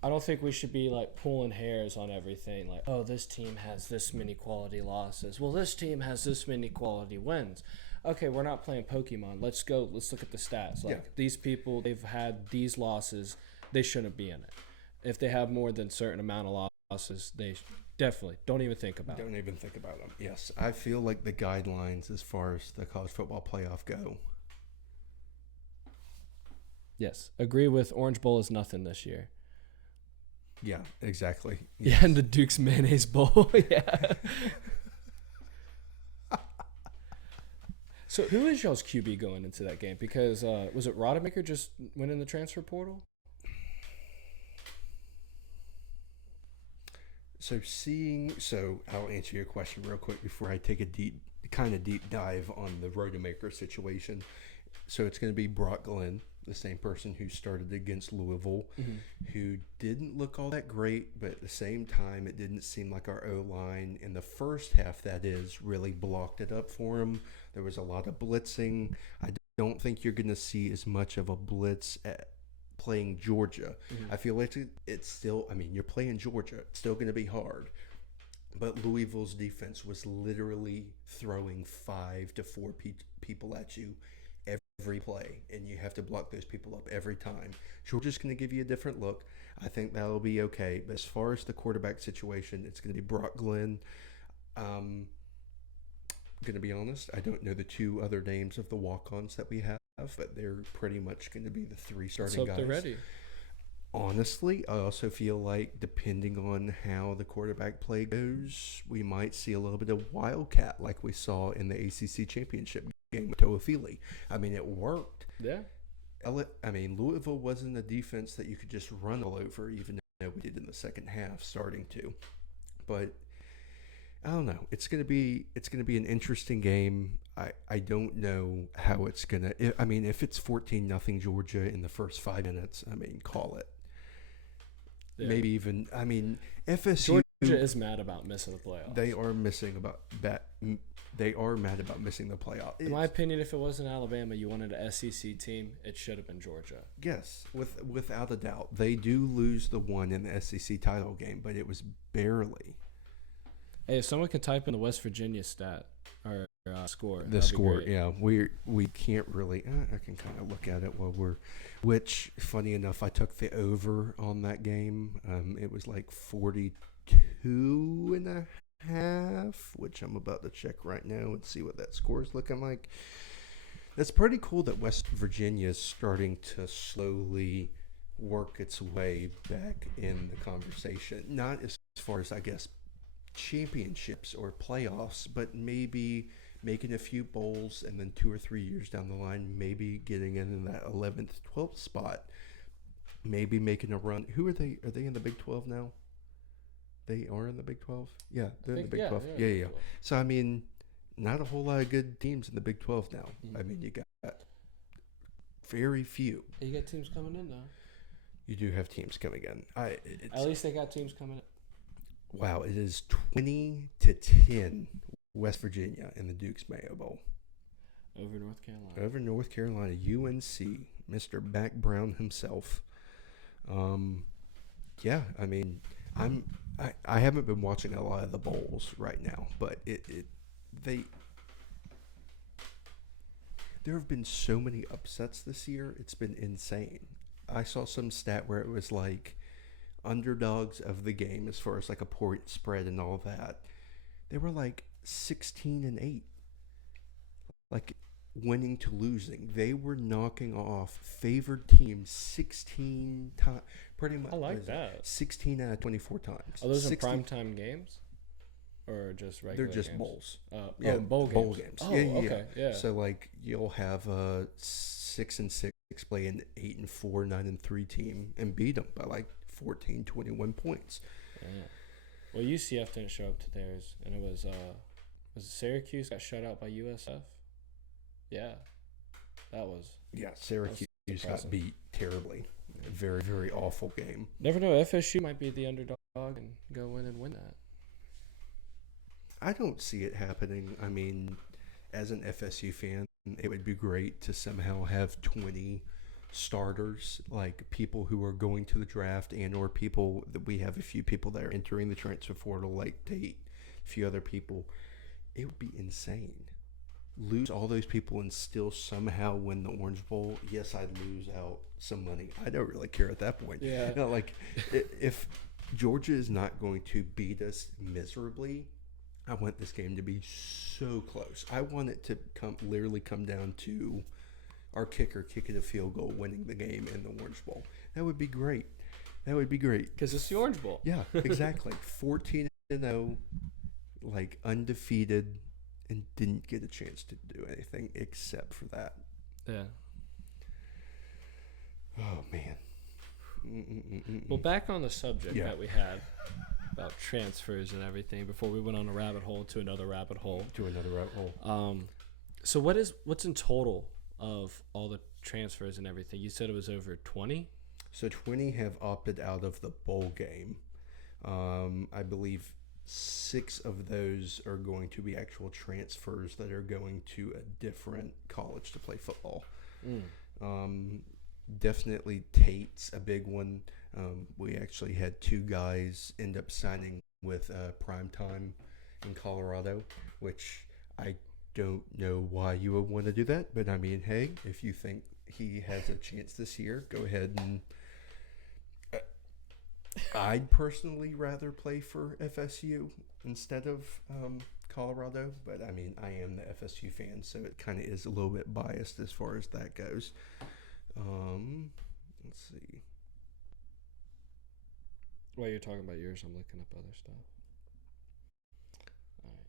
I don't think we should be like pulling hairs on everything. Like, oh, this team has this many quality losses. Well, this team has this many quality wins. Okay, we're not playing Pokemon. Let's go. Let's look at the stats. Like, these people, they've had these losses. They shouldn't be in it. If they have more than a certain amount of losses, they definitely don't even think about it. Don't even think about them. Yes, I feel like the guidelines as far as the college football playoff go. Yes, agree with Orange Bowl is nothing this year. Yeah, exactly. Yes. Yeah, and the Duke's Mayonnaise Bowl. Yeah. So who is y'all's QB going into that game? Because was it Rodemaker just went in the transfer portal? So I'll answer your question real quick before I take a deep dive on the Rodemaker situation. So it's going to be Brock Glenn, the same person who started against Louisville, who didn't look all that great, but at the same time, it didn't seem like our O-line in the first half, that is, really blocked it up for him. There was a lot of blitzing. I don't think you're going to see as much of a blitz at playing Georgia. I feel like it's still, you're playing Georgia. It's still going to be hard. But Louisville's defense was literally throwing 5 to 4 people at you every play, and you have to block those people up every time. Georgia's going to give you a different look. I think that'll be okay. But as far as the quarterback situation, it's going to be Brock Glenn. going to be honest. I don't know the two other names of the walk-ons that we have, but they're pretty much going to be the three starting guys. Let's hope they're ready. Honestly, I also feel like depending on how the quarterback play goes, we might see a little bit of wildcat like we saw in the ACC championship game with Toafili. I mean, it worked. Yeah. I mean, Louisville wasn't a defense that you could just run all over, even though we did in the second half, starting to. But I don't know. It's gonna be an interesting game. I don't know how it's gonna. I mean, if it's 14-0 Georgia in the first 5 minutes, I mean, call it. Yeah. Maybe even. I mean, FSU. Georgia is mad about missing the playoffs. They are mad about missing the playoff. In my opinion, if it wasn't Alabama, you wanted an SEC team, it should have been Georgia. Yes, without a doubt. They do lose the one in the SEC title game, but it was barely. Hey, if someone can type in the West Virginia stat or score. The score, yeah. We can't really. I can kind of look at it while we're. Which, funny enough, I took the over on that game. It was like 42.5, which I'm about to check right now and see what that score is looking like. It's pretty cool that West Virginia is starting to slowly work its way back in the conversation. Not as far as, I guess, championships or playoffs, but maybe making a few bowls and then 2 or 3 years down the line, maybe getting in that 11th, 12th spot, maybe making a run. Who are they? Are they in the Big 12 now? They are in the Big 12? Yeah, they're in the Big 12. Yeah. So, I mean, not a whole lot of good teams in the Big 12 now. Mm-hmm. I mean, you got very few. You got teams coming in, though. You do have teams coming in. At least they got teams coming in. Wow, it is 20-10 West Virginia in the Duke's Mayo Bowl. Over North Carolina. Over North Carolina, UNC, Mr. Mac Brown himself. Yeah, I mean, I haven't been watching a lot of the bowls right now, but there have been so many upsets this year. It's been insane. I saw some stat where it was like underdogs of the game as far as like a point spread and all that. They were like 16-8, like winning to losing. They were knocking off favored teams 16 times, pretty much. I like that. 16 out of 24 times. Are those in primetime games, or just regular? They're just games? Bowls. Bowl games. Oh, okay, yeah. So like you'll have a 6-6 play an 8-4, 9-3 team and beat them by like 14, 21 points. Yeah. Well, UCF didn't show up to theirs, and it was Syracuse got shut out by USF? Yeah. That was. Yeah, Syracuse got beat terribly. Very, very awful game. Never know. FSU might be the underdog and go in and win that. I don't see it happening. I mean, as an FSU fan, it would be great to somehow have 20 starters, like people who are going to the draft and or people that we have a few people that are entering the transfer portal, like Tate, a few other people. It would be insane. Lose all those people and still somehow win the Orange Bowl. Yes, I'd lose out some money. I don't really care at that point. Yeah. Like if Georgia is not going to beat us miserably, I want this game to be so close. I want it to literally come down to our kicker kicking a field goal, winning the game in the Orange Bowl. That would be great. Because it's the Orange Bowl. Yeah, exactly. 14-0, like undefeated, and didn't get a chance to do anything except for that. Yeah. Oh, man. Well, back on the subject that we had about transfers and everything before we went on a rabbit hole to another rabbit hole. So what's in total of all the transfers and everything? You said it was over 20? So 20 have opted out of the bowl game. I believe 6 of those are going to be actual transfers that are going to a different college to play football. Definitely Tate's a big one. We actually had 2 guys end up signing with Primetime in Colorado, which I don't know why you would want to do that, but I mean, hey, if you think he has a chance this year, go ahead and I'd personally rather play for FSU instead of Colorado, but I mean, I am the FSU fan, so it kind of is a little bit biased as far as that goes. Let's see. While you're talking about yours, I'm looking up other stuff. All right.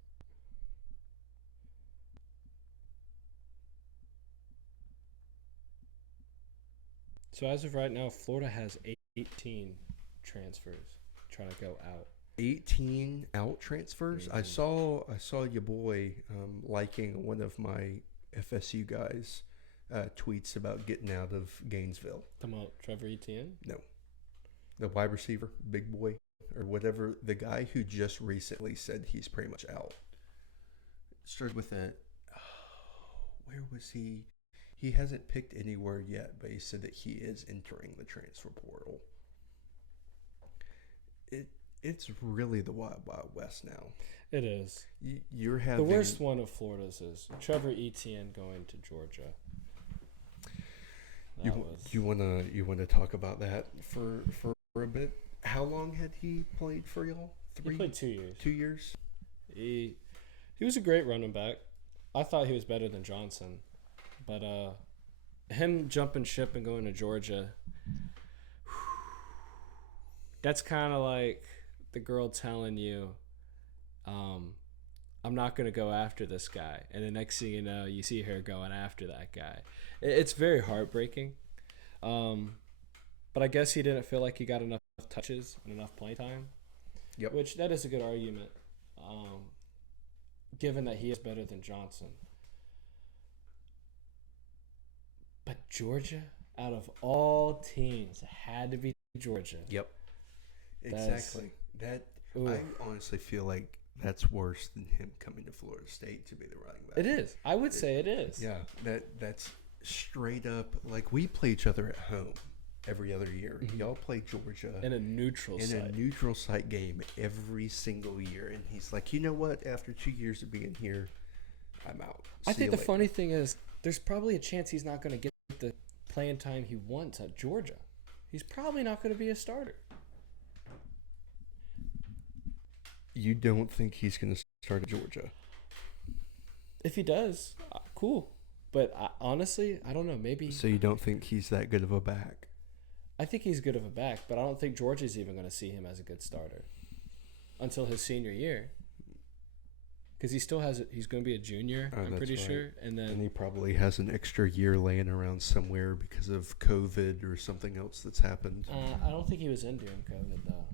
So as of right now, Florida has 18 transfers trying to go out. 18 out transfers. Mm-hmm. I saw your boy liking one of my FSU guys' tweets about getting out of Gainesville. Talking about Trevor Etienne? No, the wide receiver, big boy, or whatever. The guy who just recently said he's pretty much out. Started with a. Where was he? He hasn't picked anywhere yet, but he said that he is entering the transfer portal. It's really the wild, wild west now. It is. You're having the worst one of Florida's is Trevor Etienne going to Georgia. You wanna talk about that for a bit? How long had he played for y'all? He played 2 years. 2 years. He was a great running back. I thought he was better than Johnson, but him jumping ship and going to Georgia. That's kind of like the girl telling you, I'm not going to go after this guy. And the next thing you know, you see her going after that guy. It's very heartbreaking. But I guess he didn't feel like he got enough touches and enough playing time. Yep. Which, that is a good argument, given that he is better than Johnson. But Georgia, out of all teams, had to be Georgia. Yep. Exactly. I honestly feel like that's worse than him coming to Florida State to be the running back. It is. I would say it is. Yeah. That's straight up, like, we play each other at home every other year. Mm-hmm. Y'all play Georgia in a neutral site game every single year. And he's like, you know what? After 2 years of being here, I'm out. I think the funny thing is, there's probably a chance he's not going to get the playing time he wants at Georgia. He's probably not going to be a starter. You don't think he's going to start at Georgia? If he does, cool. But honestly, I don't know. Maybe. So you don't think he's that good of a back? I think he's good of a back, but I don't think Georgia's even going to see him as a good starter until his senior year. Because he still has he's going to be a junior, I'm pretty sure. And he probably has an extra year laying around somewhere because of COVID or something else that's happened. I don't think he was in during COVID, though.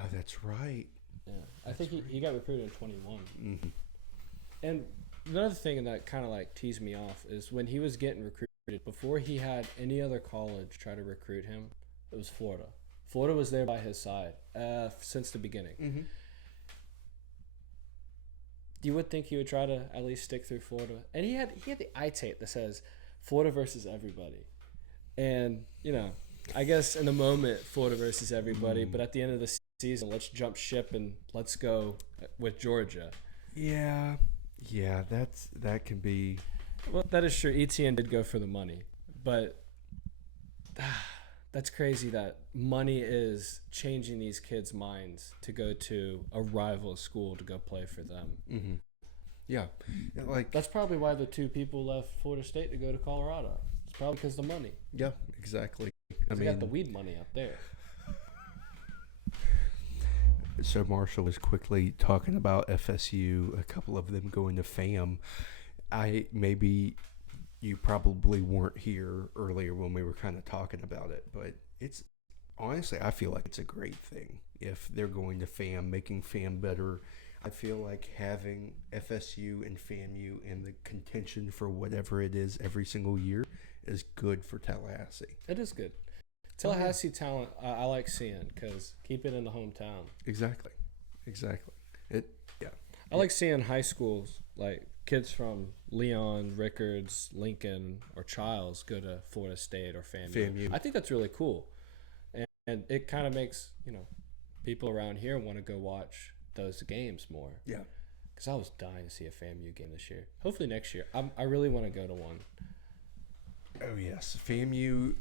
Oh, that's right. Yeah, I think he got recruited in 21. Mm-hmm. And another thing that kind of like teased me off is when he was getting recruited, before he had any other college try to recruit him, it was Florida. Florida was there by his side since the beginning. Mm-hmm. You would think he would try to at least stick through Florida. And he had the eye tape that says Florida versus everybody. And, I guess in the moment, Florida versus everybody, but at the end of the season, let's jump ship and let's go with Georgia. Yeah, that can be. Well, that is true. Etienne did go for the money, but that's crazy that money is changing these kids' minds to go to a rival school to go play for them. Mm-hmm. Yeah, like that's probably why the two people left Florida State to go to Colorado. It's probably because of the money. Yeah, exactly. They got the weed money up there. So Marshall was quickly talking about FSU, a couple of them going to FAM. Maybe you probably weren't here earlier when we were kind of talking about it, but it's honestly, I feel like it's a great thing if they're going to FAM, making FAM better. I feel like having FSU and FAMU in the contention for whatever it is every single year is good for Tallahassee. It is good. Tallahassee talent, I like seeing because keep it in the hometown. Exactly. I like seeing high schools, like kids from Leon, Rickards, Lincoln, or Childs go to Florida State or FAMU. I think that's really cool. And it kind of makes, people around here want to go watch those games more. Yeah. Because I was dying to see a FAMU game this year. Hopefully next year. I really want to go to one. Oh, yes. FAMU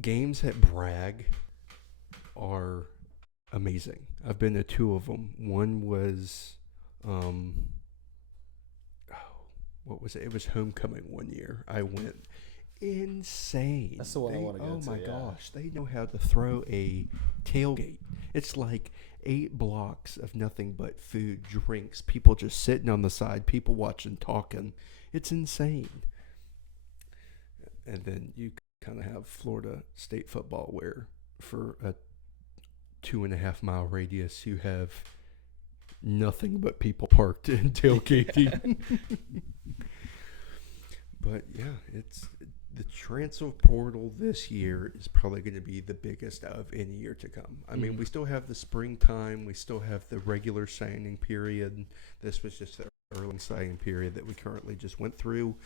games at Bragg are amazing. I've been to two of them. One was, what was it? It was homecoming one year. I went insane. That's the one I want to go to. Oh my gosh, they know how to throw a tailgate. It's like 8 blocks of nothing but food, drinks, people just sitting on the side, people watching, talking. It's insane. And then you kind of have Florida State football, where for a 2.5 mile radius you have nothing but people parked and tailgating. But yeah, it's the transfer portal this year is probably going to be the biggest of any year to come. I mean, we still have the springtime, we still have the regular signing period. This was just the early signing period that we currently just went through.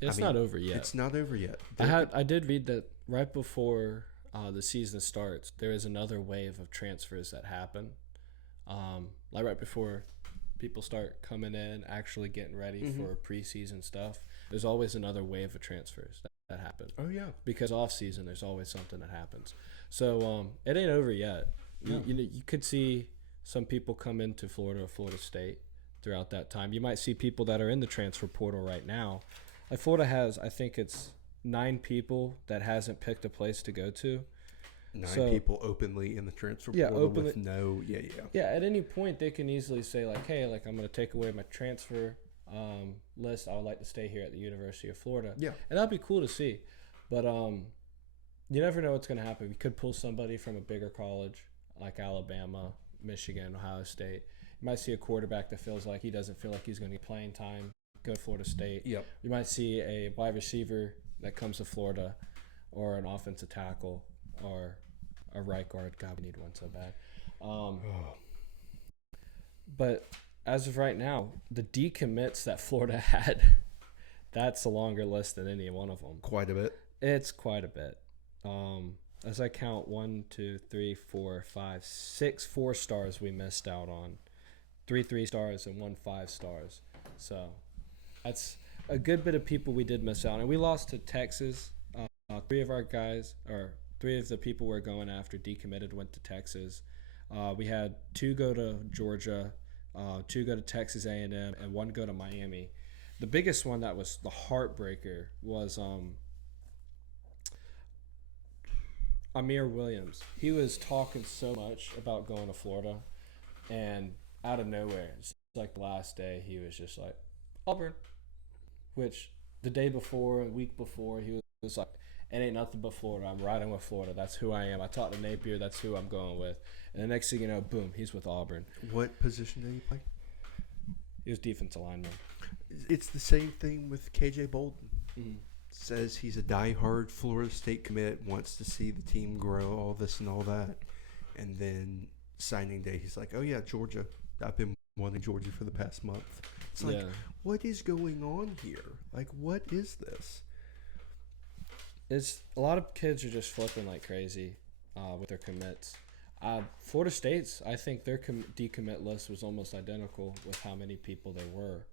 It's not over yet. It's not over yet. I did read that right before the season starts, there is another wave of transfers that happen. Like right before people start coming in, actually getting ready for preseason stuff, there's always another wave of transfers that happen. Oh, yeah. Because off season, there's always something that happens. So it ain't over yet. No. You could see some people come into Florida or Florida State throughout that time. You might see people that are in the transfer portal right now. Like Florida has, I think it's 9 people that hasn't picked a place to go to. 9 people openly in the transfer portal openly, with no, Yeah, at any point they can easily say like, hey, like I'm going to take away my transfer list. I would like to stay here at the University of Florida. Yeah. And that'd be cool to see. But you never know what's going to happen. We could pull somebody from a bigger college like Alabama, Michigan, Ohio State. You might see a quarterback that feels like he doesn't feel like he's going to get playing time, go to Florida State. Yep. You might see a wide receiver that comes to Florida, or an offensive tackle, or a right guard. God, we need one so bad. But as of right now, the decommits that Florida had, that's a longer list than any one of them. Quite a bit. It's quite a bit. As I count 1, 2, 3, 4, 5, 6 4-stars we missed out on, 3 3-stars and 1 5-stars. So that's a good bit of people we did miss out. And we lost to Texas. 3 of our guys, or 3 of the people we're going after decommitted, went to Texas. We had 2 go to Georgia, 2 go to Texas A&M, and 1 go to Miami. The biggest one that was the heartbreaker was Amir Williams. He was talking so much about going to Florida, and out of nowhere, it's like the last day, he was just like, Auburn. Which the day before, a week before, he was like, it ain't nothing but Florida. I'm riding with Florida. That's who I am. I talked to Napier. That's who I'm going with. And the next thing you know, boom, he's with Auburn. What position did he play? He was defensive lineman. It's the same thing with KJ Bolden. Mm-hmm. Says he's a diehard Florida State commit, wants to see the team grow, all this and all that. And then signing day, he's like, oh, yeah, Georgia. I've been wanting Georgia for the past month. It's like, what is going on here? Like, what is this? It's a lot of kids are just flipping like crazy with their commits. Florida State's, I think their decommit list was almost identical with how many people there were.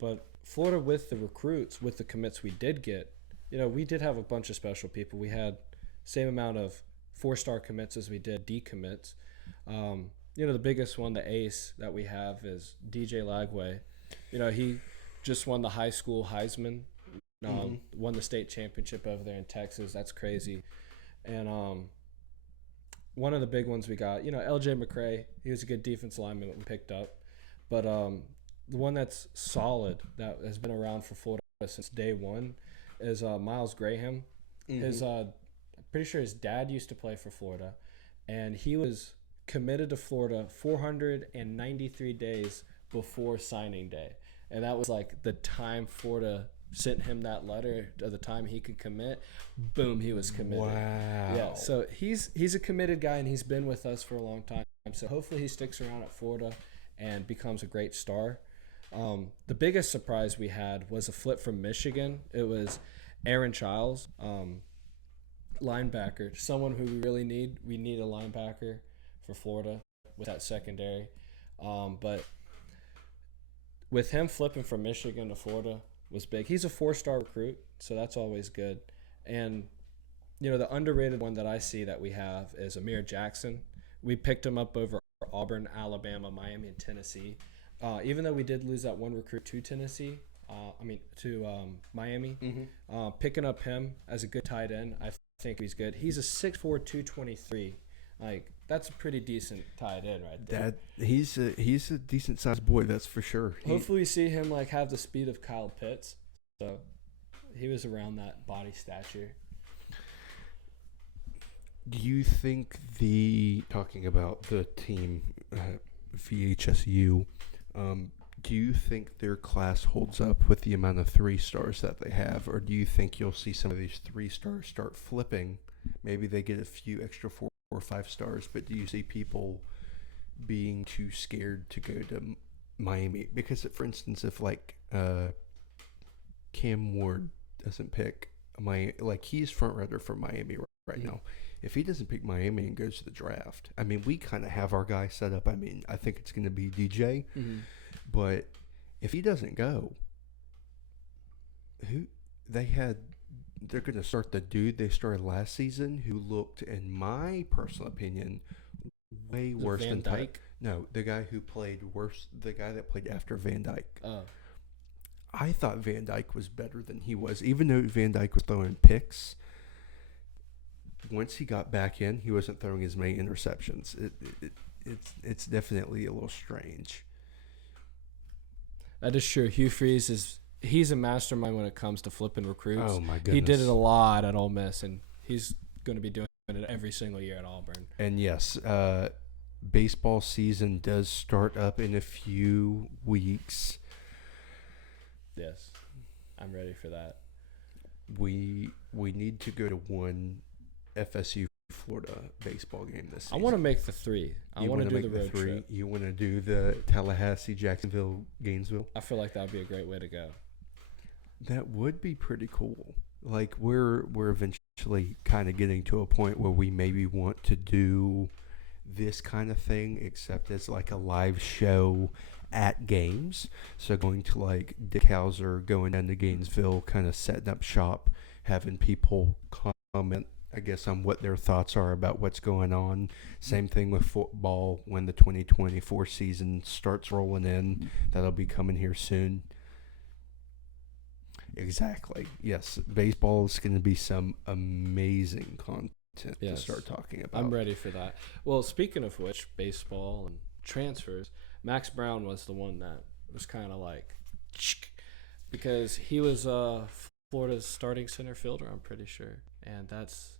But Florida, with the recruits, with the commits we did get, we did have a bunch of special people. We had same amount of 4-star commits as we did decommits. The biggest one, the ace that we have, is DJ Lagway. He just won the high school Heisman. Won the state championship over there in Texas. That's crazy. And one of the big ones we got, LJ McCray, he was a good defensive lineman and picked up. But the one that's solid, that has been around for Florida since day one, is Miles Graham. I'm pretty sure his dad used to play for Florida, and he was committed to Florida 493 days before signing day. And that was like the time Florida sent him that letter of the time he could commit. Boom, he was committed. Wow. Yeah, so he's a committed guy, and he's been with us for a long time. So hopefully he sticks around at Florida and becomes a great star. The biggest surprise we had was a flip from Michigan. It was Aaron Childs, linebacker, someone who we really need. We need a linebacker for Florida with that secondary. But with him flipping from Michigan to Florida was big. He's a 4-star recruit, so that's always good. And, the underrated one that I see that we have is Amir Jackson. We picked him up over Auburn, Alabama, Miami, and Tennessee. Even though we did lose that one recruit to Tennessee, to Miami, picking up him as a good tight end, I think he's good. He's a 6'4", 223. Like, that's a pretty decent tight end right there. He's a decent sized boy, that's for sure. Hopefully we see him like have the speed of Kyle Pitts. So he was around that body stature. Do you think talking about the team VHSU, do you think their class holds up with the amount of 3 stars that they have, or do you think you'll see some of these 3 stars start flipping? Maybe they get a few extra 4 or 5 stars, but do you see people being too scared to go to Miami? Because, for instance, if Cam Ward doesn't pick Miami, like he's front runner for Miami right now. If he doesn't pick Miami and goes to the draft, I mean, we kind of have our guy set up. I mean, I think it's going to be DJ, but if he doesn't go, they're going to start the dude they started last season, who looked, in my personal opinion, way worse than Dyke. No, the guy who played worse, the guy that played after Van Dyke. Oh. I thought Van Dyke was better than he was, even though Van Dyke was throwing picks. Once he got back in, he wasn't throwing as many interceptions. It's definitely a little strange. That is true. Hugh Freeze he's a mastermind when it comes to flipping recruits. Oh my goodness. He did it a lot at Ole Miss, and he's going to be doing it every single year at Auburn. And yes, baseball season does start up in a few weeks. Yes, I'm ready for that. We need to go to one FSU Florida baseball game this season. I want to make the 3. I want to do the road trip. You want to do the Tallahassee, Jacksonville, Gainesville? I feel like that would be a great way to go. That would be pretty cool. Like, we're eventually kind of getting to a point where we maybe want to do this kind of thing, except as like a live show at games. So going to like Dick Hauser, going down to Gainesville, kind of setting up shop, having people comment, I guess, on what their thoughts are about what's going on. Same thing with football when the 2024 season starts rolling in. That'll be coming here soon. Exactly. Yes. Baseball is going to be some amazing content to start talking about. I'm ready for that. Well, speaking of which, baseball and transfers, Max Brown was the one that was kind of like, because he was Florida's starting center fielder, I'm pretty sure. And that's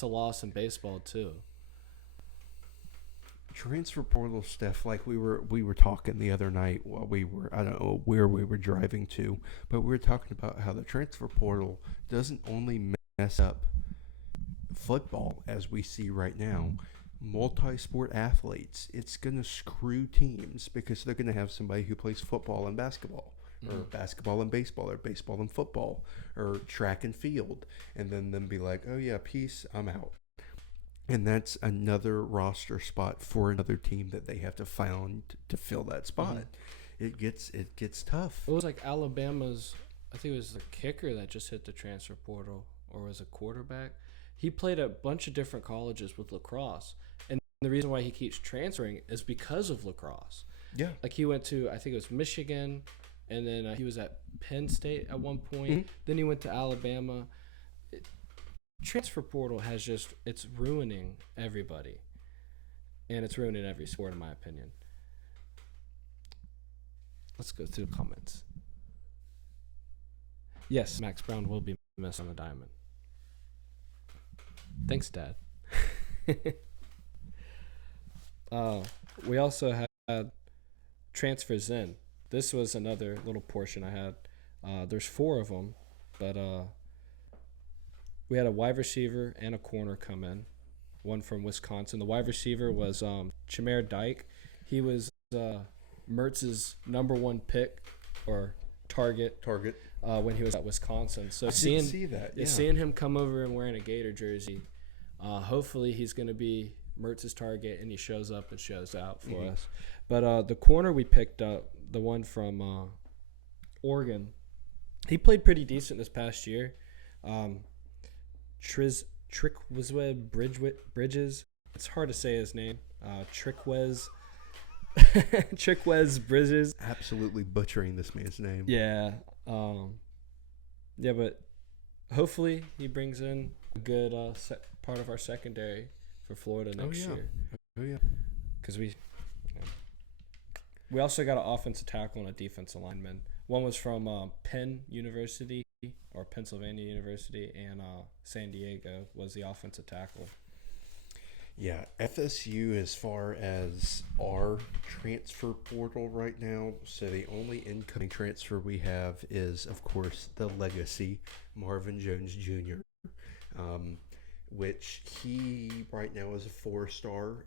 a loss in baseball too. Transfer portal stuff, like we were talking the other night while I don't know where we were driving to, but we were talking about how the transfer portal doesn't only mess up football as we see right now. Multi-sport athletes, it's going to screw teams because they're going to have somebody who plays football and basketball, or basketball and baseball, or baseball and football, or track and field, and then them be like, oh yeah, peace, I'm out. And that's another roster spot for another team that they have to find to fill that spot. It gets tough. It was like Alabama's, I think it was the kicker that just hit the transfer portal, or was a quarterback. He played at a bunch of different colleges with lacrosse, and the reason why he keeps transferring is because of lacrosse. Yeah, like he went to, I think it was Michigan, and then he was at Penn State at one point. Then he went to Alabama. Transfer portal it's ruining everybody, and it's ruining every sport in my opinion. Let's go through the comments. Yes, Max Brown will be missed on the diamond. Thanks, Dad. We also had transfers in. This was another little portion I had. There's 4 of them, but we had a wide receiver and a corner come in, one from Wisconsin. The wide receiver was Chimere Dyke. He was Mertz's number 1 pick or target when he was at Wisconsin. So seeing him come over and wearing a Gator jersey, hopefully he's going to be Mertz's target and he shows up and shows out for us. But the corner we picked up, the one from Oregon, he played pretty decent this past year. Bridges, it's hard to say his name. Trickwez Trickwez Bridges. Absolutely butchering this man's name. Yeah. Yeah, but hopefully he brings in a good part of our secondary for Florida next year. Oh, yeah. Because we also got an offensive tackle and a defensive lineman. One was from Penn University or Pennsylvania University, and San Diego was the offensive tackle. Yeah, FSU as far as our transfer portal right now, so the only incoming transfer we have is, of course, the legacy, Marvin Jones Jr., which he right now is a 4-star,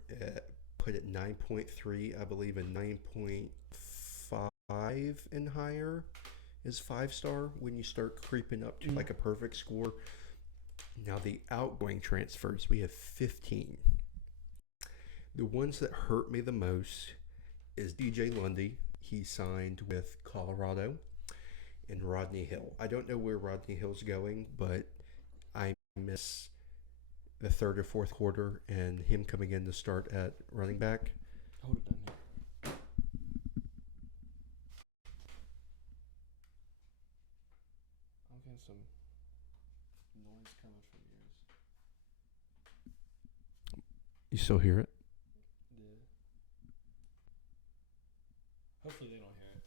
put at 9.3, I believe, and 9.5 and higher is 5-star when you start creeping up to like a perfect score. Now the outgoing transfers, we have 15. The ones that hurt me the most is DJ Lundy. He signed with Colorado, and Rodney Hill. I don't know where Rodney Hill's going, but I miss the third or fourth quarter and him coming in to start at running back. Hold it down here. I'm getting some noise coming from yours. You still hear it? Hopefully they don't hear it.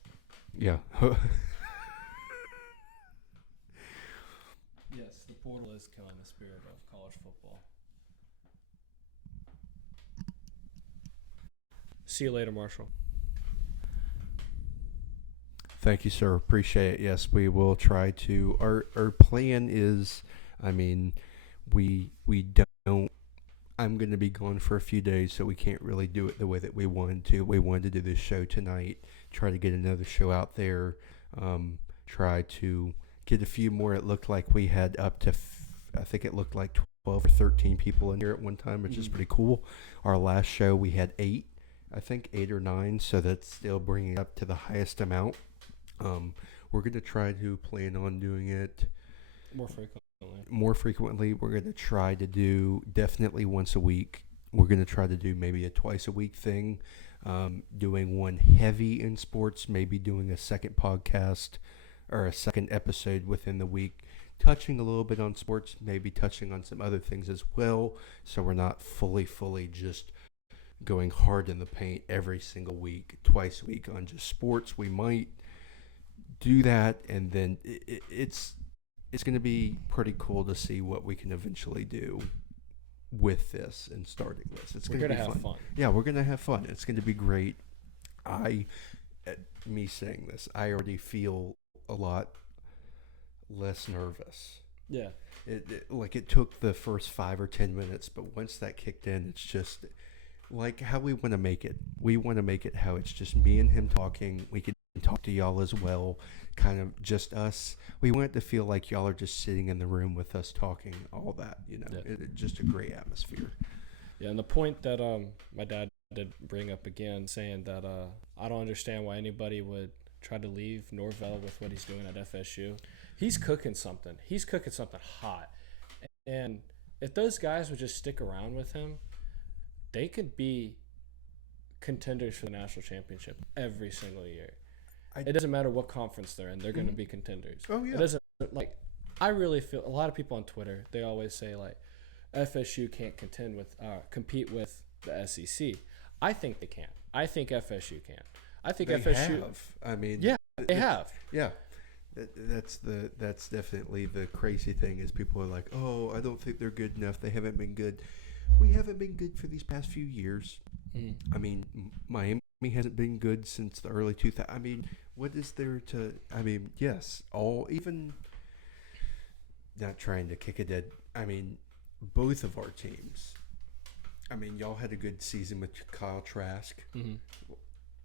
Yeah. Yes, the portal is killing the spirit of college football. See you later, Marshall. Thank you, sir. Appreciate it. Yes, we will try to. Our plan is, I mean, we don't. I'm going to be gone for a few days, so we can't really do it the way that we wanted to. We wanted to do this show tonight, try to get another show out there, try to get a few more. It looked like we had up to, I think it looked like 12 or 13 people in here at one time, which is pretty cool. Our last show, we had 8 or 9, so that's still bringing it up to the highest amount. We're going to try to plan on doing it more frequently. We're going to try to do definitely once a week. We're going to try to do maybe a twice a week thing, doing one heavy in sports, maybe doing a second podcast or a second episode within the week, touching a little bit on sports, maybe touching on some other things as well, so we're not fully just going hard in the paint every single week, twice a week on just sports. We might do that, and then it's going to be pretty cool to see what we can eventually do with this and starting this. It's going to be fun. Yeah, we're going to have fun. It's going to be great. Me saying this, I already feel a lot less nervous. Yeah. It took the first 5 or 10 minutes, but once that kicked in, it's just like how we want to make it. We want to make it how it's just me and him talking. We can talk to y'all as well, kind of just us. We want it to feel like y'all are just sitting in the room with us talking, all that, Yeah. Just a great atmosphere. Yeah, and the point that my dad did bring up again, saying that I don't understand why anybody would try to leave Norvell with what he's doing at FSU. He's cooking something. He's cooking something hot. And if those guys would just stick around with him, they could be contenders for the national championship every single year. It doesn't matter what conference they're in. They're going to be contenders. Oh, yeah. It doesn't, I really feel, a lot of people on Twitter, they always say, FSU can't compete with the SEC. I think they can. I think FSU can. I think they FSU have. I mean, yeah, they have. Yeah, that's definitely the crazy thing is people are like, oh, I don't think they're good enough. They haven't been good. We haven't been good for these past few years. I mean, Miami hasn't been good since the early 2000s. I mean, what is there to? I mean, yes, even not trying to kick a dead. I mean, both of our teams. I mean, y'all had a good season with Kyle Trask. Mm-hmm.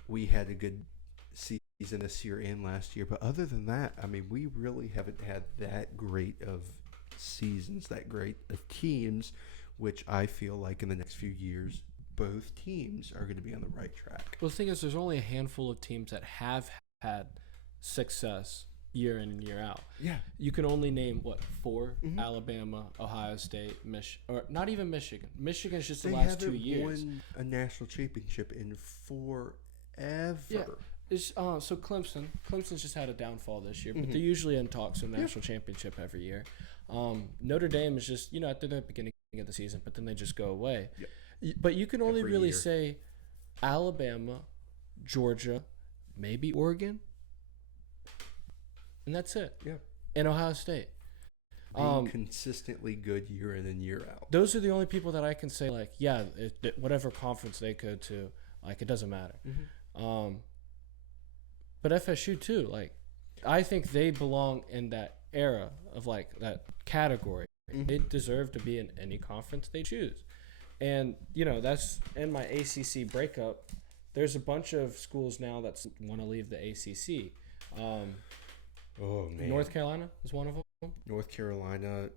We had a good season this year and last year. But other than that, I mean, we really haven't had that great of seasons, that great of teams, which I feel like in the next few years, both teams are going to be on the right track. Well, the thing is, there's only a handful of teams that have had success year in and year out. Yeah. You can only name, what, 4? Mm-hmm. Alabama, Ohio State, or not even Michigan. Michigan's just the last 2 years. They haven't won a national championship in forever. Yeah. So Clemson's just had a downfall this year, but Mm-hmm. they're usually in talks of national championship every year. Notre Dame is just, at the beginning of the season, but then they just go away. Yep. But you can only Every really year. say Alabama, Georgia, maybe Oregon, and that's it. Yeah. And Ohio State. Being consistently good year in and year out. Those are the only people that I can say, like, yeah, whatever conference they go to, like, it doesn't matter. Mm-hmm. But FSU too, like, I think they belong in that era of, like, that category. Mm-hmm. They deserve to be in any conference they choose. And, that's in my ACC breakup. There's a bunch of schools now that want to leave the ACC. Oh, man. North Carolina is one of them. North Carolina.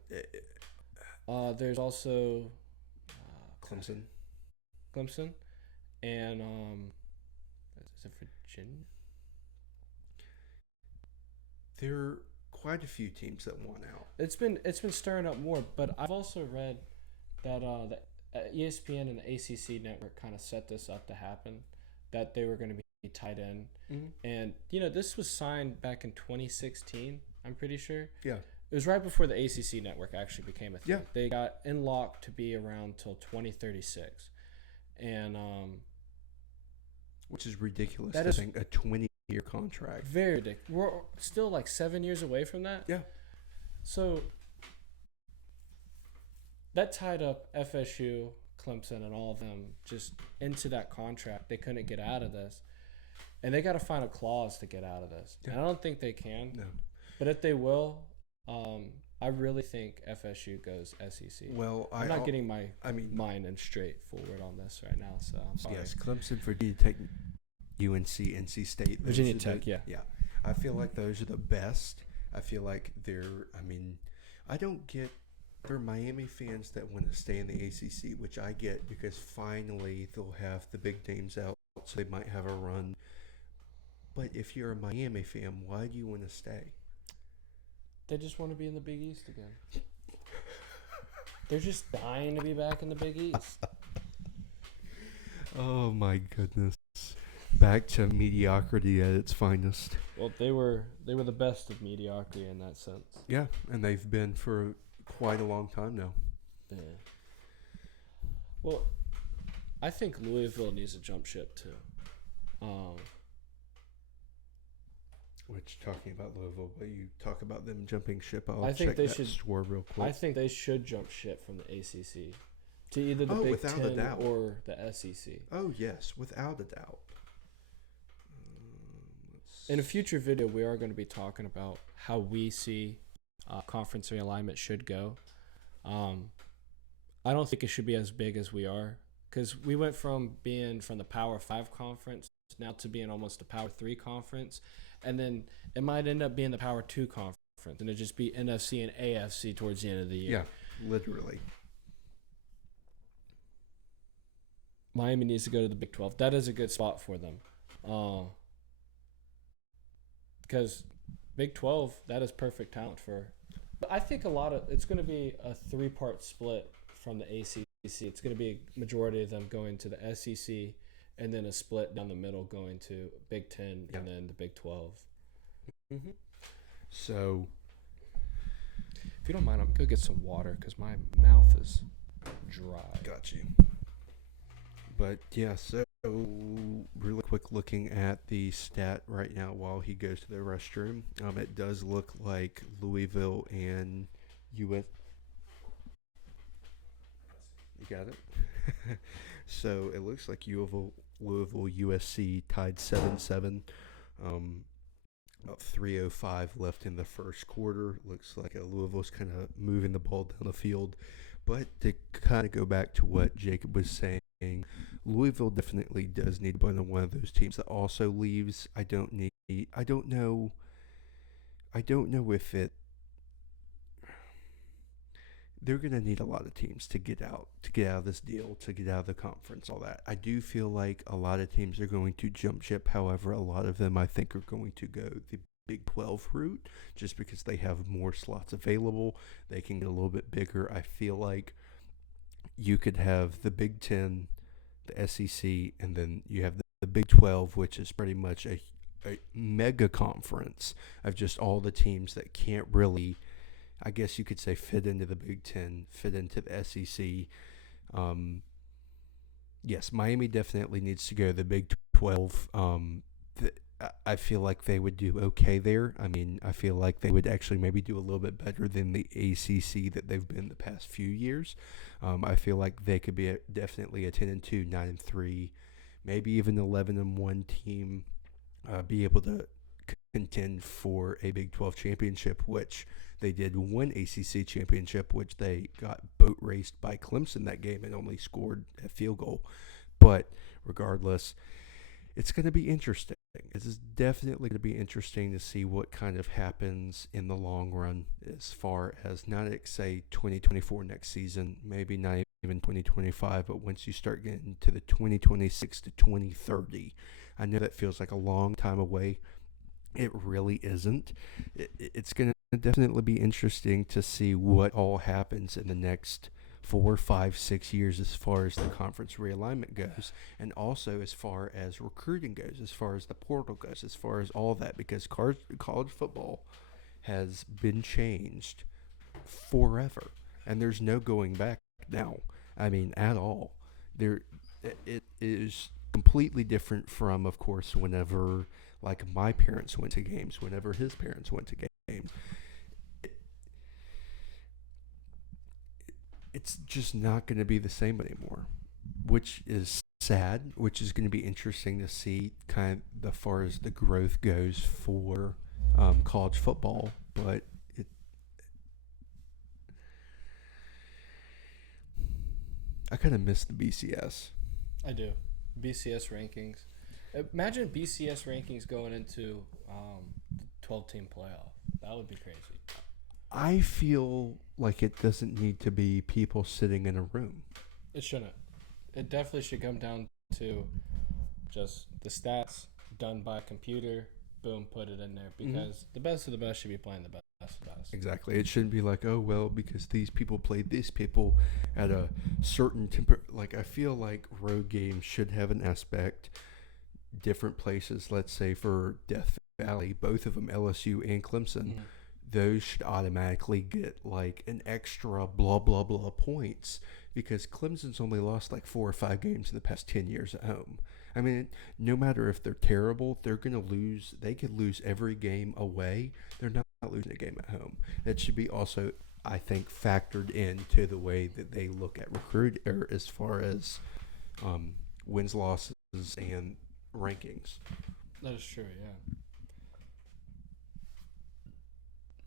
There's also Clemson. And is it Virginia? There are quite a few teams that want out. It's been stirring up more, but I've also read that the ESPN and the ACC network kind of set this up to happen, that they were going to be tied in. Mm-hmm. And, this was signed back in 2016, I'm pretty sure. Yeah. It was right before the ACC network actually became a thing. Yeah. They got in lock to be around till 2036. And which is ridiculous. That I is think a 20-year contract. very ridiculous. We're still like 7 years away from that. Yeah. So that tied up FSU, Clemson, and all of them just into that contract. They couldn't get out of this. And they got to find a clause to get out of this. Yeah. And I don't think they can. No. But if they will, I really think FSU goes SEC. Well, I'm not getting my mind in straight forward on this right now, so I'm sorry. Yes, Clemson, Virginia Tech, UNC, NC State. Virginia Tech, yeah. Yeah. I feel like those are the best. I feel like I don't get, there are Miami fans that want to stay in the ACC, which I get because finally they'll have the big names out, so they might have a run. But if you're a Miami fan, why do you want to stay? They just want to be in the Big East again. They're just dying to be back in the Big East. Oh my goodness. Back to mediocrity at its finest. Well, they were the best of mediocrity in that sense. Yeah, and they've been for quite a long time now. Yeah. Well, I think Louisville needs to jump ship too. Which, talking about Louisville, but you talk about them jumping ship. I think check they that should store real quick. I think they should jump ship from the ACC to either the Big without a Ten doubt. or the SEC. Oh yes, without a doubt. In a future video, we are going to be talking about how we see conference realignment should go. I don't think it should be as big as we are, because we went from being from the Power 5 conference now to being almost a Power 3 conference, and then it might end up being the Power 2 conference, and it'd just be NFC and AFC towards the end of the year. Yeah, literally. Miami needs to go to the Big 12. That is a good spot for them. Because Big 12, that is perfect talent for. I think it's going to be a 3-part split from the ACC. It's going to be a majority of them going to the SEC, and then a split down the middle going to Big 10 and then the Big 12. Mm-hmm. So, if you don't mind, I'm going to get some water because my mouth is dry. Got you. But yeah, so really quick looking at the stat right now while he goes to the restroom. It does look like Louisville and US. You got it? So it looks like Louisville USC tied 7-7. About 3:05 left in the first quarter. Looks like Louisville's kind of moving the ball down the field. But to kind of go back to what Jacob was saying, Louisville definitely does need to be one of those teams that also leaves. I don't know if they're going to need a lot of teams to get out of this deal, to get out of the conference, all that. I do feel like a lot of teams are going to jump ship. However, a lot of them I think are going to go the Big 12 route just because they have more slots available. They can get a little bit bigger. I feel like you could have the Big 10, the SEC, and then you have the Big 12, which is pretty much a mega conference of just all the teams that can't really, I guess you could say, fit into the Big 10, fit into the SEC. Yes, Miami definitely needs to go to the Big 12. I feel like they would do okay there. I mean, I feel like they would actually maybe do a little bit better than the ACC that they've been the past few years. I feel like they could be definitely a 10-2, 9-3, maybe even 11-1 team, be able to contend for a Big 12 championship, which they did one ACC championship, which they got boat raced by Clemson that game and only scored a field goal. But regardless, it's going to be interesting. It is definitely going to be interesting to see what kind of happens in the long run as far as not say 2024 next season, maybe not even 2025, but once you start getting to the 2026 to 2030. I know that feels like a long time away. It really isn't. It's going to definitely be interesting to see what all happens in the next 4, 5, 6 years as far as the conference realignment goes, and also as far as recruiting goes, as far as the portal goes, as far as all that, because college football has been changed forever, and there's no going back now. I mean, at all. It is completely different from, of course, whenever like my parents went to games, whenever his parents went to games. It's just not going to be the same anymore, which is sad, which is going to be interesting to see kind of as far as the growth goes for college football. But I kind of miss the BCS. I do. BCS rankings. Imagine BCS rankings going into the 12-team playoff. That would be crazy. I feel like it doesn't need to be people sitting in a room. It shouldn't. It definitely should come down to just the stats done by a computer. Boom, put it in there. Because the best of the best should be playing the best of the best. Exactly. It shouldn't be like, oh, well, because these people played these people at a certain like, I feel like road games should have an aspect. Different places, let's say for Death Valley, both of them, LSU and Clemson, those should automatically get like an extra blah, blah, blah points because Clemson's only lost like 4 or 5 games in the past 10 years at home. I mean, no matter if they're terrible, they're going to lose. They could lose every game away. They're not losing a game at home. That should be also, I think, factored into the way that they look at recruit or as far as wins, losses, and rankings. That is true,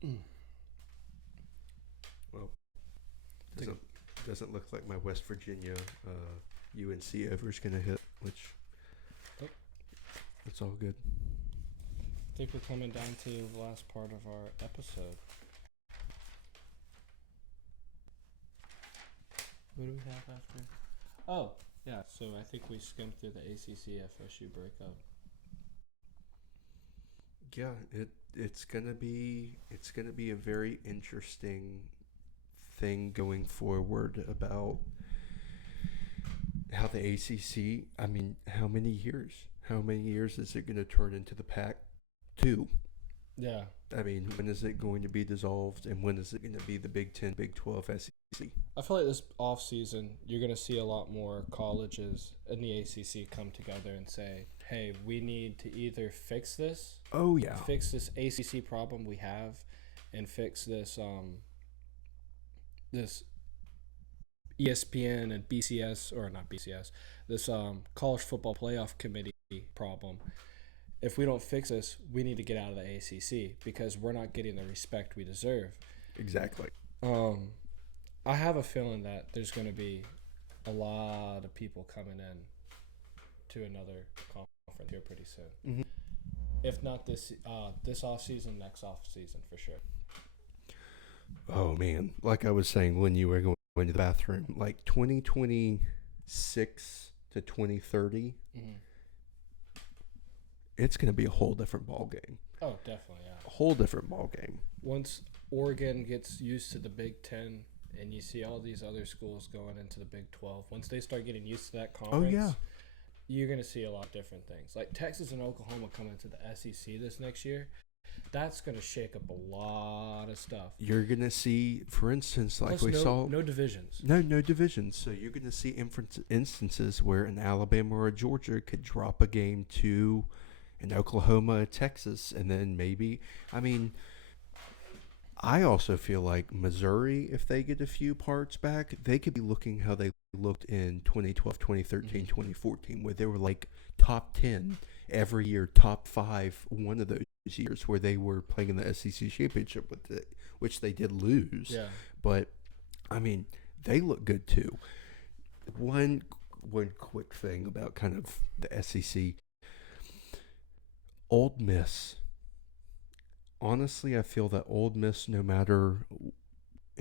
yeah. Well, doesn't look like my West Virginia UNC over is going to hit, which it's all good. I think we're coming down to the last part of our episode. What do we have after? Oh, yeah, so I think we skimmed through the ACC FSU breakup. Yeah, it's gonna be a very interesting thing going forward about how the ACC. I mean, how many years? How many years is it going to turn into the Pac-2? Yeah. I mean, when is it going to be dissolved, and when is it going to be the Big 10, Big 12, SEC? I feel like this off season, you're going to see a lot more colleges in the ACC come together and say, hey, we need to either fix this. Oh, yeah. Fix this ACC problem we have and fix this this ESPN and BCS, or not BCS, this college football playoff committee problem. If we don't fix this, we need to get out of the ACC because we're not getting the respect we deserve. Exactly. I have a feeling that there's going to be a lot of people coming in to another conference here pretty soon. Mm-hmm. If not this off season, next off season for sure. Oh man, like I was saying when you were going to the bathroom, like 2026 to 2030, it's going to be a whole different ball game. Oh, definitely, yeah. A whole different ball game. Once Oregon gets used to the Big Ten and you see all these other schools going into the Big 12, once they start getting used to that conference, you're going to see a lot of different things. Like Texas and Oklahoma coming to the SEC this next year, that's going to shake up a lot of stuff. You're going to see, for instance, like Plus saw... No divisions. No divisions. So you're going to see instances where an Alabama or a Georgia could drop a game to an Oklahoma, Texas, and then maybe... I mean, I also feel like Missouri, if they get a few parts back, they could be looking how they looked in 2012, 2013, 2014, where they were like top 10 every year, top 5 one of those years where they were playing in the SEC championship with it, which they did lose. Yeah. But I mean, they look good too. One quick thing about kind of the SEC, Ole Miss. Honestly, I feel that Ole Miss, no matter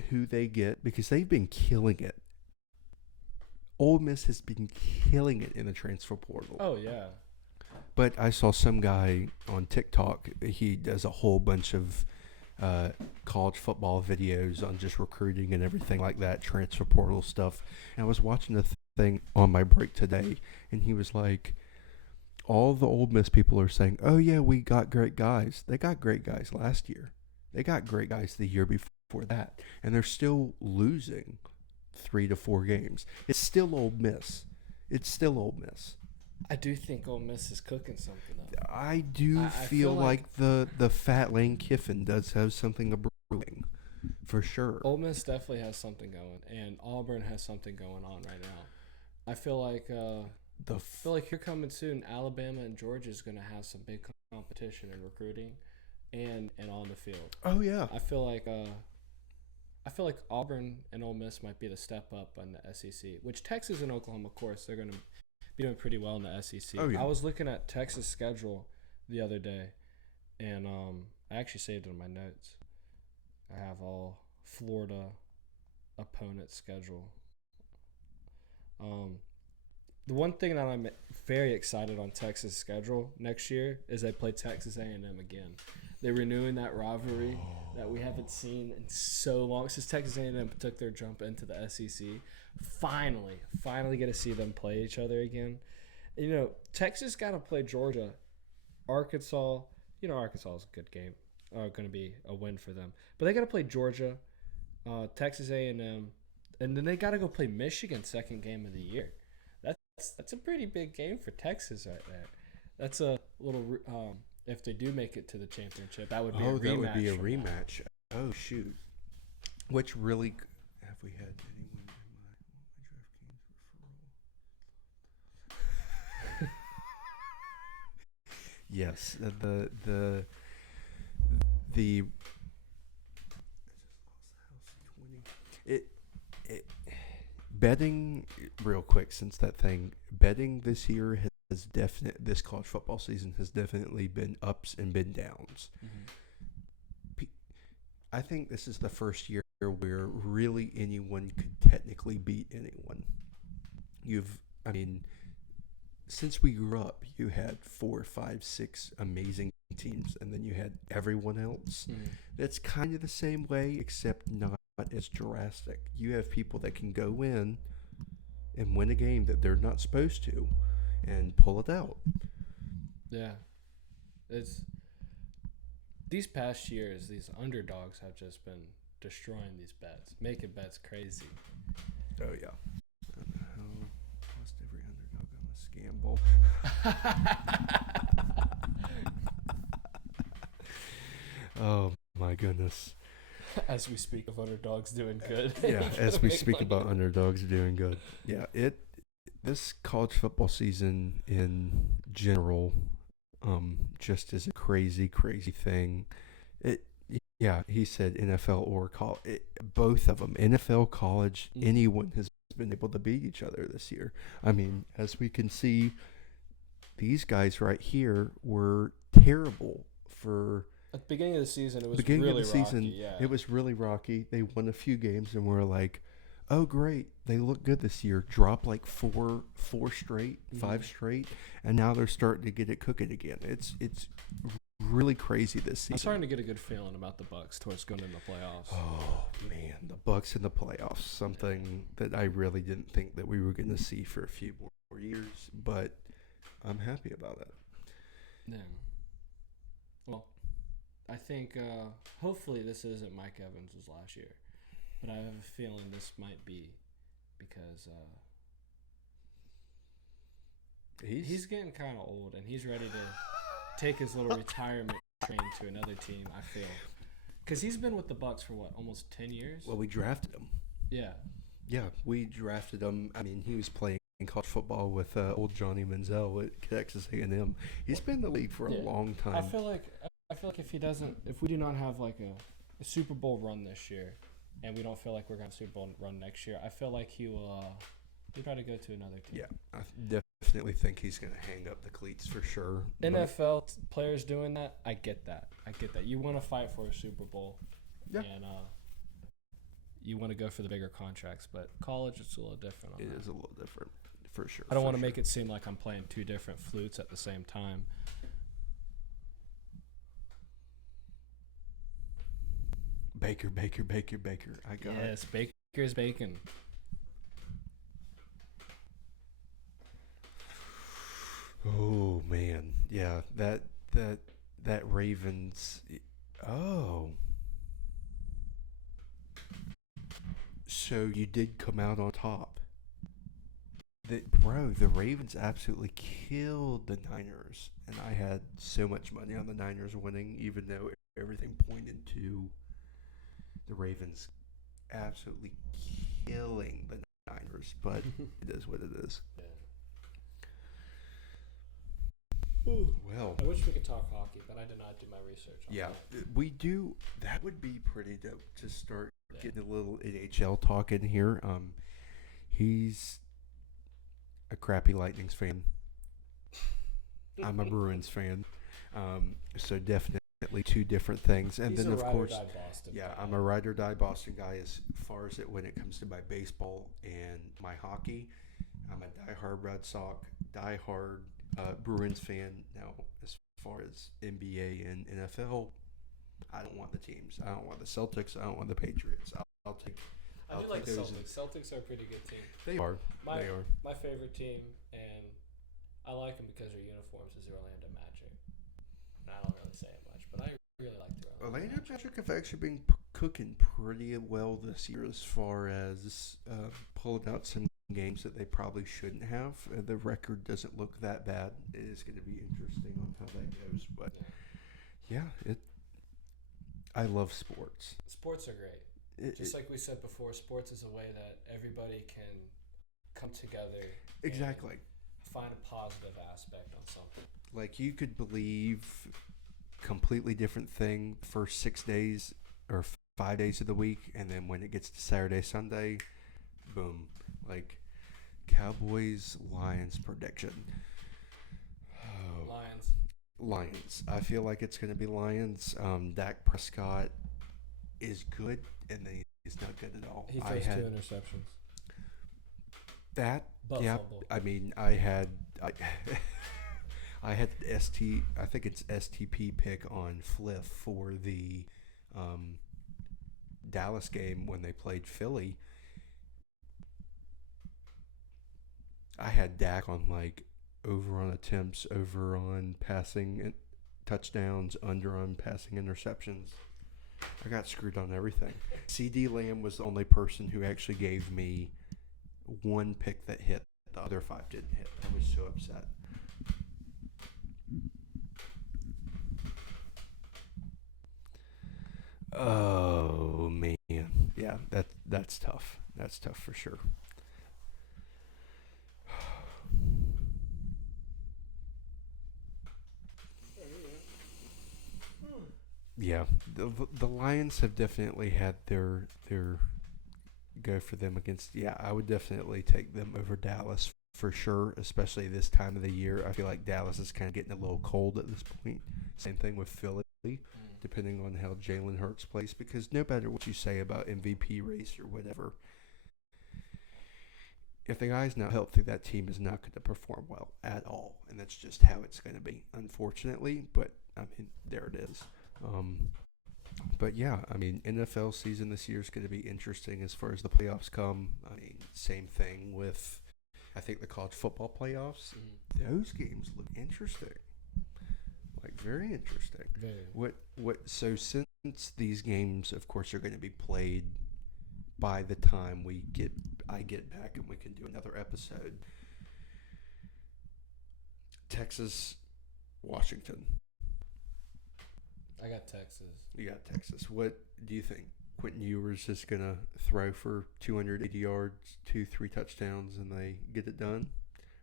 who they get, because they've been killing it. Ole Miss has been killing it in the transfer portal. Oh, yeah. But I saw some guy on TikTok. He does a whole bunch of college football videos on just recruiting and everything like that, transfer portal stuff. And I was watching the thing on my break today, and he was like, all the Ole Miss people are saying, oh, yeah, we got great guys. They got great guys last year. They got great guys the year before that. And they're still losing 3 to 4 games. It's still Ole Miss. It's still Ole Miss. I do think Ole Miss is cooking something up. I feel like the fat Lane Kiffin does have something brewing, for sure. Ole Miss definitely has something going, and Auburn has something going on right now. I feel like here coming soon, Alabama and Georgia is going to have some big competition in recruiting and on the field. Oh yeah. I feel like Auburn and Ole Miss might be the step up on the SEC, which Texas and Oklahoma, of course, they're going to be doing pretty well in the SEC. Oh, yeah. I was looking at Texas' schedule the other day, and I actually saved it in my notes. I have all Florida opponent schedule. The one thing that I'm very excited on Texas' schedule next year is they play Texas A&M again. They're renewing that rivalry that we haven't seen in so long since Texas A&M took their jump into the SEC. Finally get to see them play each other again. And, Texas got to play Georgia, Arkansas. Arkansas is a good game. Going to be a win for them. But they got to play Georgia, Texas A&M, and then they got to go play Michigan second game of the year. That's a pretty big game for Texas right there. That's a little if they do make it to the championship, that would be a rematch. That would be a rematch. Oh shoot! Which really have we had anyone in my DraftKings referral? Yes, the betting real quick, since betting this year this college football season has definitely been ups and been downs. Mm-hmm. I think this is the first year where really anyone could technically beat anyone. Since we grew up, you had 4, 5, 6 amazing teams, and then you had everyone else. Mm-hmm. That's kind of the same way, except not as drastic. You have people that can go in and win a game that they're not supposed to and pull it out. Yeah. It's these past years, these underdogs have just been destroying these bets, making bets crazy. Oh yeah. Plus every underdog on a scam bowl. Oh my goodness. As we speak of underdogs doing good. Yeah, as we speak about underdogs doing good. Yeah, this college football season in general just is a crazy, crazy thing. He said NFL or college. Both of them, NFL, college, anyone has been able to beat each other this year. I mean, as we can see, these guys right here were terrible for... At the beginning of the season, it was really rocky. Yeah. It was really rocky. They won a few games, and we're like, oh great, they look good this year. Drop like four straight, five straight, and now they're starting to get it cooking again. It's really crazy this season. I'm starting to get a good feeling about the Bucs towards going in the playoffs. Oh man, the Bucs in the playoffs, something that I really didn't think that we were going to see for a few more years, but I'm happy about it. Yeah. Well, I think hopefully this isn't Mike Evans' last year, but I have a feeling this might be because he's getting kind of old and he's ready to take his little retirement train to another team, I feel. Because he's been with the Bucs for, what, almost 10 years? Well, we drafted him. Yeah. Yeah, we drafted him. I mean, he was playing college football with old Johnny Manziel at Texas A&M. He's been in the league for a long time. I feel like if we do not have like a Super Bowl run this year, and we don't feel like we're going to Super Bowl run next year, I feel like he'll try to go to another team. Yeah, I definitely think he's going to hang up the cleats for sure. NFL players doing that, I get that. You want to fight for a Super Bowl, and you want to go for the bigger contracts, but college, it's a little different. It is a little different, for sure. I don't want to make it seem like I'm playing two different flutes at the same time. Baker. I got it. Yes, Baker's bacon. Oh man, yeah, that Ravens. Oh, so you did come out on top. The Ravens absolutely killed the Niners, and I had so much money on the Niners winning, even though everything pointed to the Ravens absolutely killing the Niners. But it is what it is. Yeah. Well, I wish we could talk hockey, but I did not do my research on that. We do. That would be pretty dope to start getting a little NHL talk in here. He's a crappy Lightnings fan. I'm a Bruins fan. So definitely two different things. And He's then, of course, Boston guy. I'm a ride or die Boston guy as far as when it comes to my baseball and my hockey. I'm a diehard Red Sox, diehard Bruins fan. Now, as far as NBA and NFL, I don't want the teams. I don't want the Celtics. I don't want the Patriots. I'll take. I do like the Celtics. Celtics are a pretty good team. They are. My favorite team, and I like them because their uniforms is the Orlando Magic. And I don't really say it much, but I really like the Orlando Magic have actually been cooking pretty well this year as far as pulling out some games that they probably shouldn't have. The record doesn't look that bad. It is going to be interesting on how that goes. But I love sports. Sports are great. Just like we said before, sports is a way that everybody can come together. Exactly. And find a positive aspect on something. Like you could believe completely different thing for 6 days or 5 days of the week, and then when it gets to Saturday, Sunday, boom. Like Cowboys, Lions prediction. Oh. Lions. I feel like it's going to be Lions. Dak Prescott is good, and then he's not good at all. He throws 2 interceptions. I mean, I had I had I think it's STP pick on Fliff for the Dallas game when they played Philly. I had Dak on like over on attempts, over on passing touchdowns, under on passing interceptions. I got screwed on everything. CD Lamb was the only person who actually gave me one pick that hit. The other 5 didn't hit. I was so upset. Oh man, yeah, that's tough. That's tough for sure. Yeah, the Lions have definitely had their go for them against. Yeah, I would definitely take them over Dallas for sure, especially this time of the year. I feel like Dallas is kind of getting a little cold at this point. Same thing with Philly, depending on how Jalen Hurts plays, because no matter what you say about MVP race or whatever, if the guy's not healthy, that team is not going to perform well at all, and that's just how it's going to be, unfortunately. But I mean, there it is. But yeah, I mean, NFL season this year is going to be interesting as far as the playoffs come. I mean, same thing with, I think, the college football playoffs. Mm-hmm. Those games look interesting, like very interesting. Very. So since these games, of course, are going to be played by the time I get back and we can do another episode. Texas, Washington. I got Texas. You got Texas. What do you think? Quentin Ewers just going to throw for 280 yards, 2-3 touchdowns, and they get it done?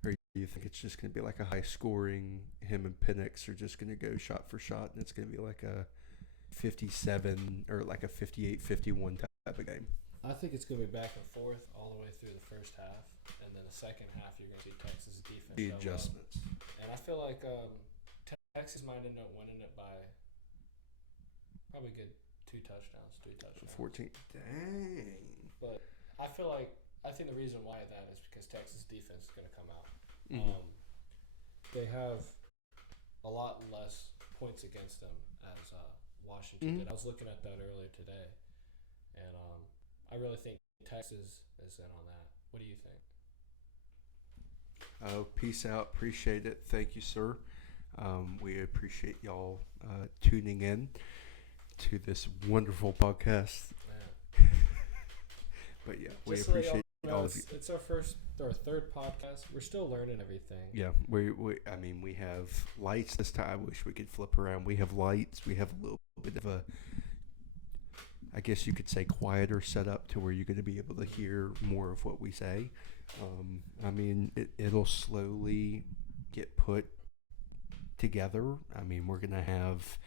Or do you think it's just going to be like a high-scoring, him and Penix are just going to go shot for shot, and it's going to be like a 57 or like a 58-51 type of game? I think it's going to be back and forth all the way through the first half, and then the second half you're going to see Texas defense the adjustments. And I feel like Texas might end up winning it by probably a good 3 touchdowns. 14. Dang. But I think the reason why that is because Texas defense is going to come out. Mm-hmm. They have a lot less points against them as Washington did. I was looking at that earlier today, and I really think Texas is in on that. What do you think? Oh, peace out. Appreciate it. Thank you, sir. We appreciate y'all tuning in to this wonderful podcast. But yeah, we appreciate all of you. It's our first or third podcast. We're still learning everything. Yeah, we have lights this time. I wish we could flip around. We have lights. We have a little bit of a, I guess you could say, quieter setup to where you're going to be able to hear more of what we say. I mean, it'll slowly get put together. I mean, we're going to have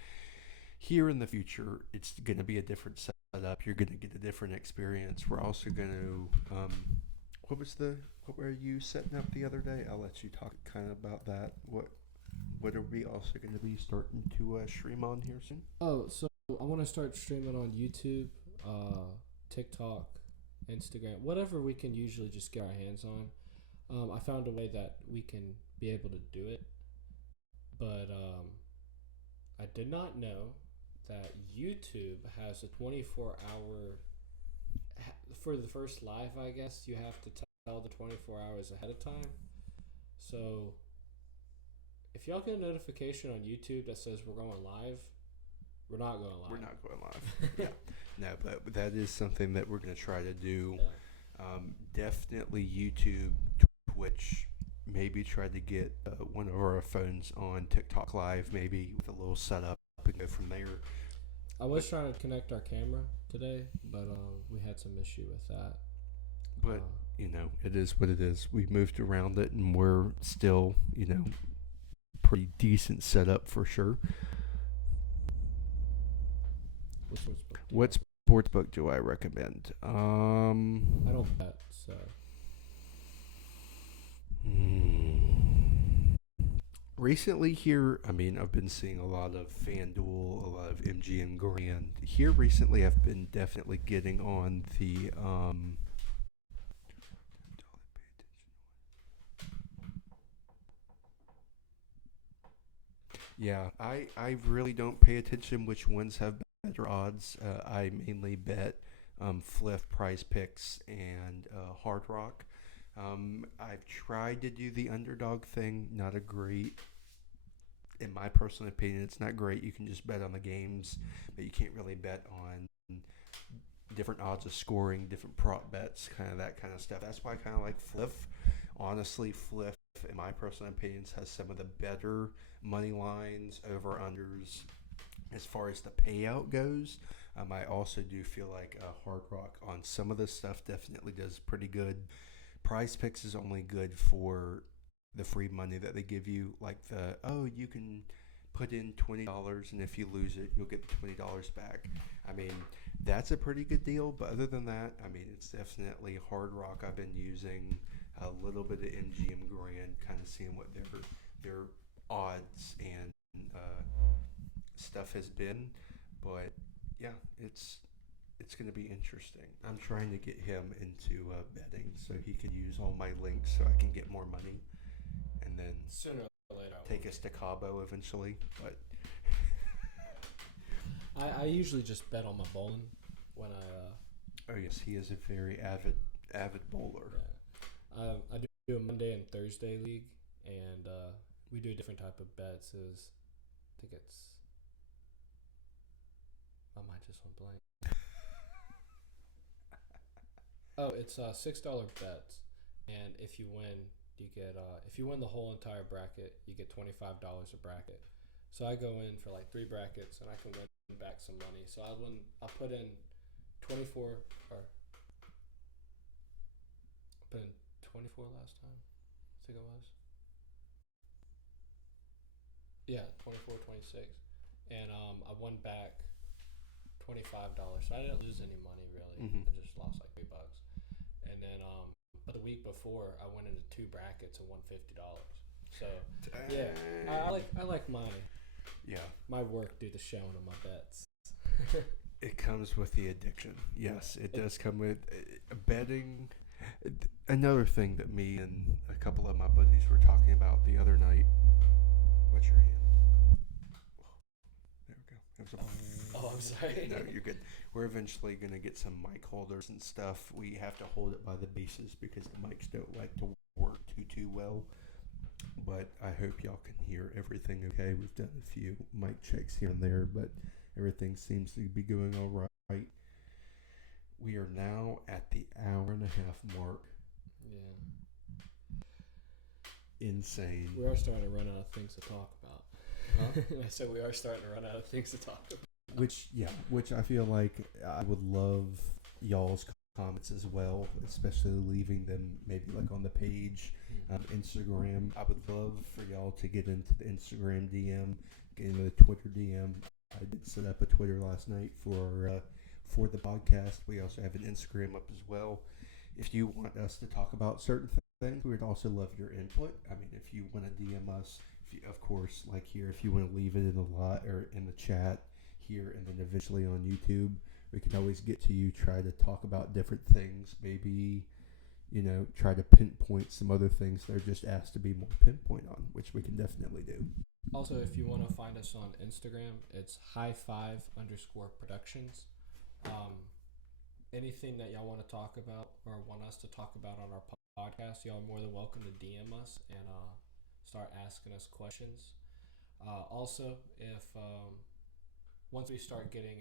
here in the future, it's going to be a different setup. You're going to get a different experience. We're also going to, what were you setting up the other day? I'll let you talk kind of about that. What are we also going to be starting to stream on here soon? Oh, so I want to start streaming on YouTube, TikTok, Instagram, whatever we can usually just get our hands on. I found a way that we can be able to do it, but I did not know that YouTube has a 24-hour, for the first live, I guess, you have to tell the 24 hours ahead of time. So if y'all get a notification on YouTube that says we're going live, we're not going live. We're not going live. Yeah. No, but that is something that we're going to try to do. Yeah. Definitely YouTube, Twitch, maybe try to get one of our phones on TikTok Live, maybe with a little setup and go from there. I was trying to connect our camera today, but we had some issue with that. But, it is what it is. We moved around it, and we're still, pretty decent setup for sure. What sports book do I recommend? I don't bet, so. Recently here, I've been seeing a lot of FanDuel, a lot of MGM Grand. Here recently, I've been definitely getting on the yeah, I really don't pay attention which ones have better odds. I mainly bet Fliff, Prize Picks, and Hard Rock. I've tried to do the underdog thing. Not a great, in my personal opinion, it's not great. You can just bet on the games, but you can't really bet on different odds of scoring, different prop bets, kind of that kind of stuff. That's why I kind of like Fliff. Honestly, Fliff, in my personal opinions, has some of the better money lines, over-unders, as far as the payout goes. I also do feel like Hard Rock on some of this stuff definitely does pretty good. Prize Picks is only good for the free money that they give you, like you can put in $20, and if you lose it, you'll get the $20 back. That's a pretty good deal, but other than that, it's definitely Hard Rock. I've been using a little bit of MGM Grand, kind of seeing what their odds and stuff has been, but yeah, it's it's going to be interesting. I'm trying to get him into betting so he can use all my links so I can get more money, and then sooner or later take us to Cabo eventually. But I usually just bet on my bowling when I. Oh yes, he is a very avid bowler. Yeah. I do a Monday and Thursday league, and we do a different type of bets. I think it's. My mind just went blank. Oh, it's $6 bets, and if you win, you get if you win the whole entire bracket, you get $25 a bracket. So I go in for like 3 brackets, and I can win back some money. So I put in 24 or I put in 24 last time. I think it was. Yeah, 24, 26, and I won back $25. So I didn't lose any money really. Mm-hmm. I just lost like $3. And then but the week before I went into 2 brackets and won $50. So yeah, I like my work do the showing of my bets. It comes with the addiction. Yes, it does come with betting. Another thing that me and a couple of my buddies were talking about the other night. What's your hand? There we go. It was Oh, I'm sorry. No, you're good. We're eventually going to get some mic holders and stuff. We have to hold it by the bases because the mics don't like to work too well. But I hope y'all can hear everything okay. We've done a few mic checks here and there, but everything seems to be going all right. We are now at the hour and a half mark. Yeah. Insane. We are starting to run out of things to talk about. Huh? I said we are starting to run out of things to talk about. Which I feel like I would love y'all's comments as well, especially leaving them maybe like on the page, Instagram. I would love for y'all to get into the Instagram DM, get into the Twitter DM. I did set up a Twitter last night for the podcast. We also have an Instagram up as well. If you want us to talk about certain things, we would also love your input. I mean, if you want to DM us, of course, like here, if you want to leave it in the lot or in the chat here, and then eventually on YouTube, we can always get to you. Try to talk about different things. Maybe, try to pinpoint some other things they're just asked to be more pinpoint on, which we can definitely do. Also, if you want to find us on Instagram, it's high5_productions. Anything that y'all want to talk about or want us to talk about on our podcast, y'all are more than welcome to DM us and start asking us questions. Also, if once we start getting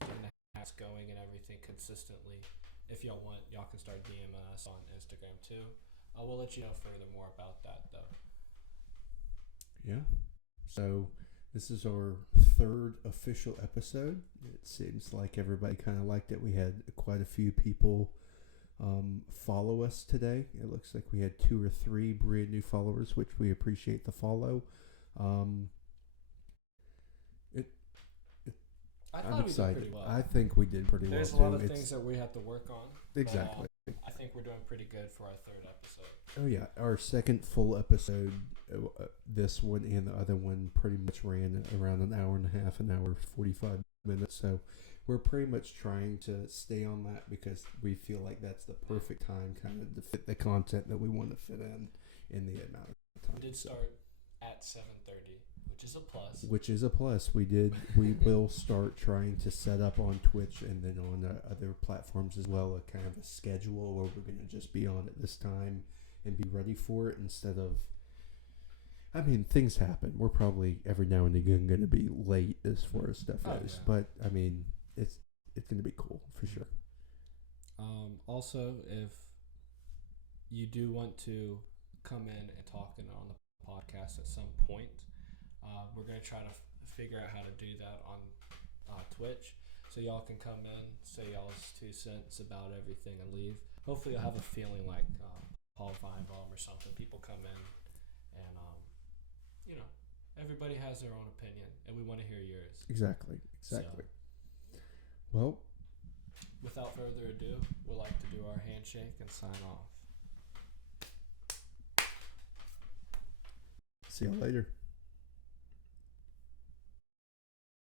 the hacks going and everything consistently, if y'all want, y'all can start DMing us on Instagram too. We'll let you know further more about that though. Yeah. So this is our 3rd official episode. It seems like everybody kind of liked it. We had quite a few people follow us today. It looks like we had 2 or 3 brand new followers, which we appreciate the follow. I'm excited. Well. I think we did pretty There's well. There's a lot of things that we have to work on. Exactly. I think we're doing pretty good for our 3rd episode. Oh yeah, our 2nd full episode, this one and the other one pretty much ran around an hour and a half, an hour 45 minutes. So we're pretty much trying to stay on that because we feel like that's the perfect time kind of to fit the content that we want to fit in the amount of time. We did start at 7:30. Which is a plus. We will start trying to set up on Twitch and then on other platforms as well, a kind of a schedule where we're going to just be on at this time and be ready for it instead of, I mean, things happen. We're probably every now and again going to be late as far as stuff goes, yeah. But I mean, it's going to be cool for sure. Also, if you do want to come in and talk on the podcast at some point, we're going to try to figure out how to do that on Twitch. So y'all can come in, say y'all's 2 cents about everything and leave. Hopefully you'll have a feeling like Paul Feinbaum or something. People come in and, everybody has their own opinion and we want to hear yours. Exactly. So, well, without further ado, we'd like to do our handshake and sign off. See you later.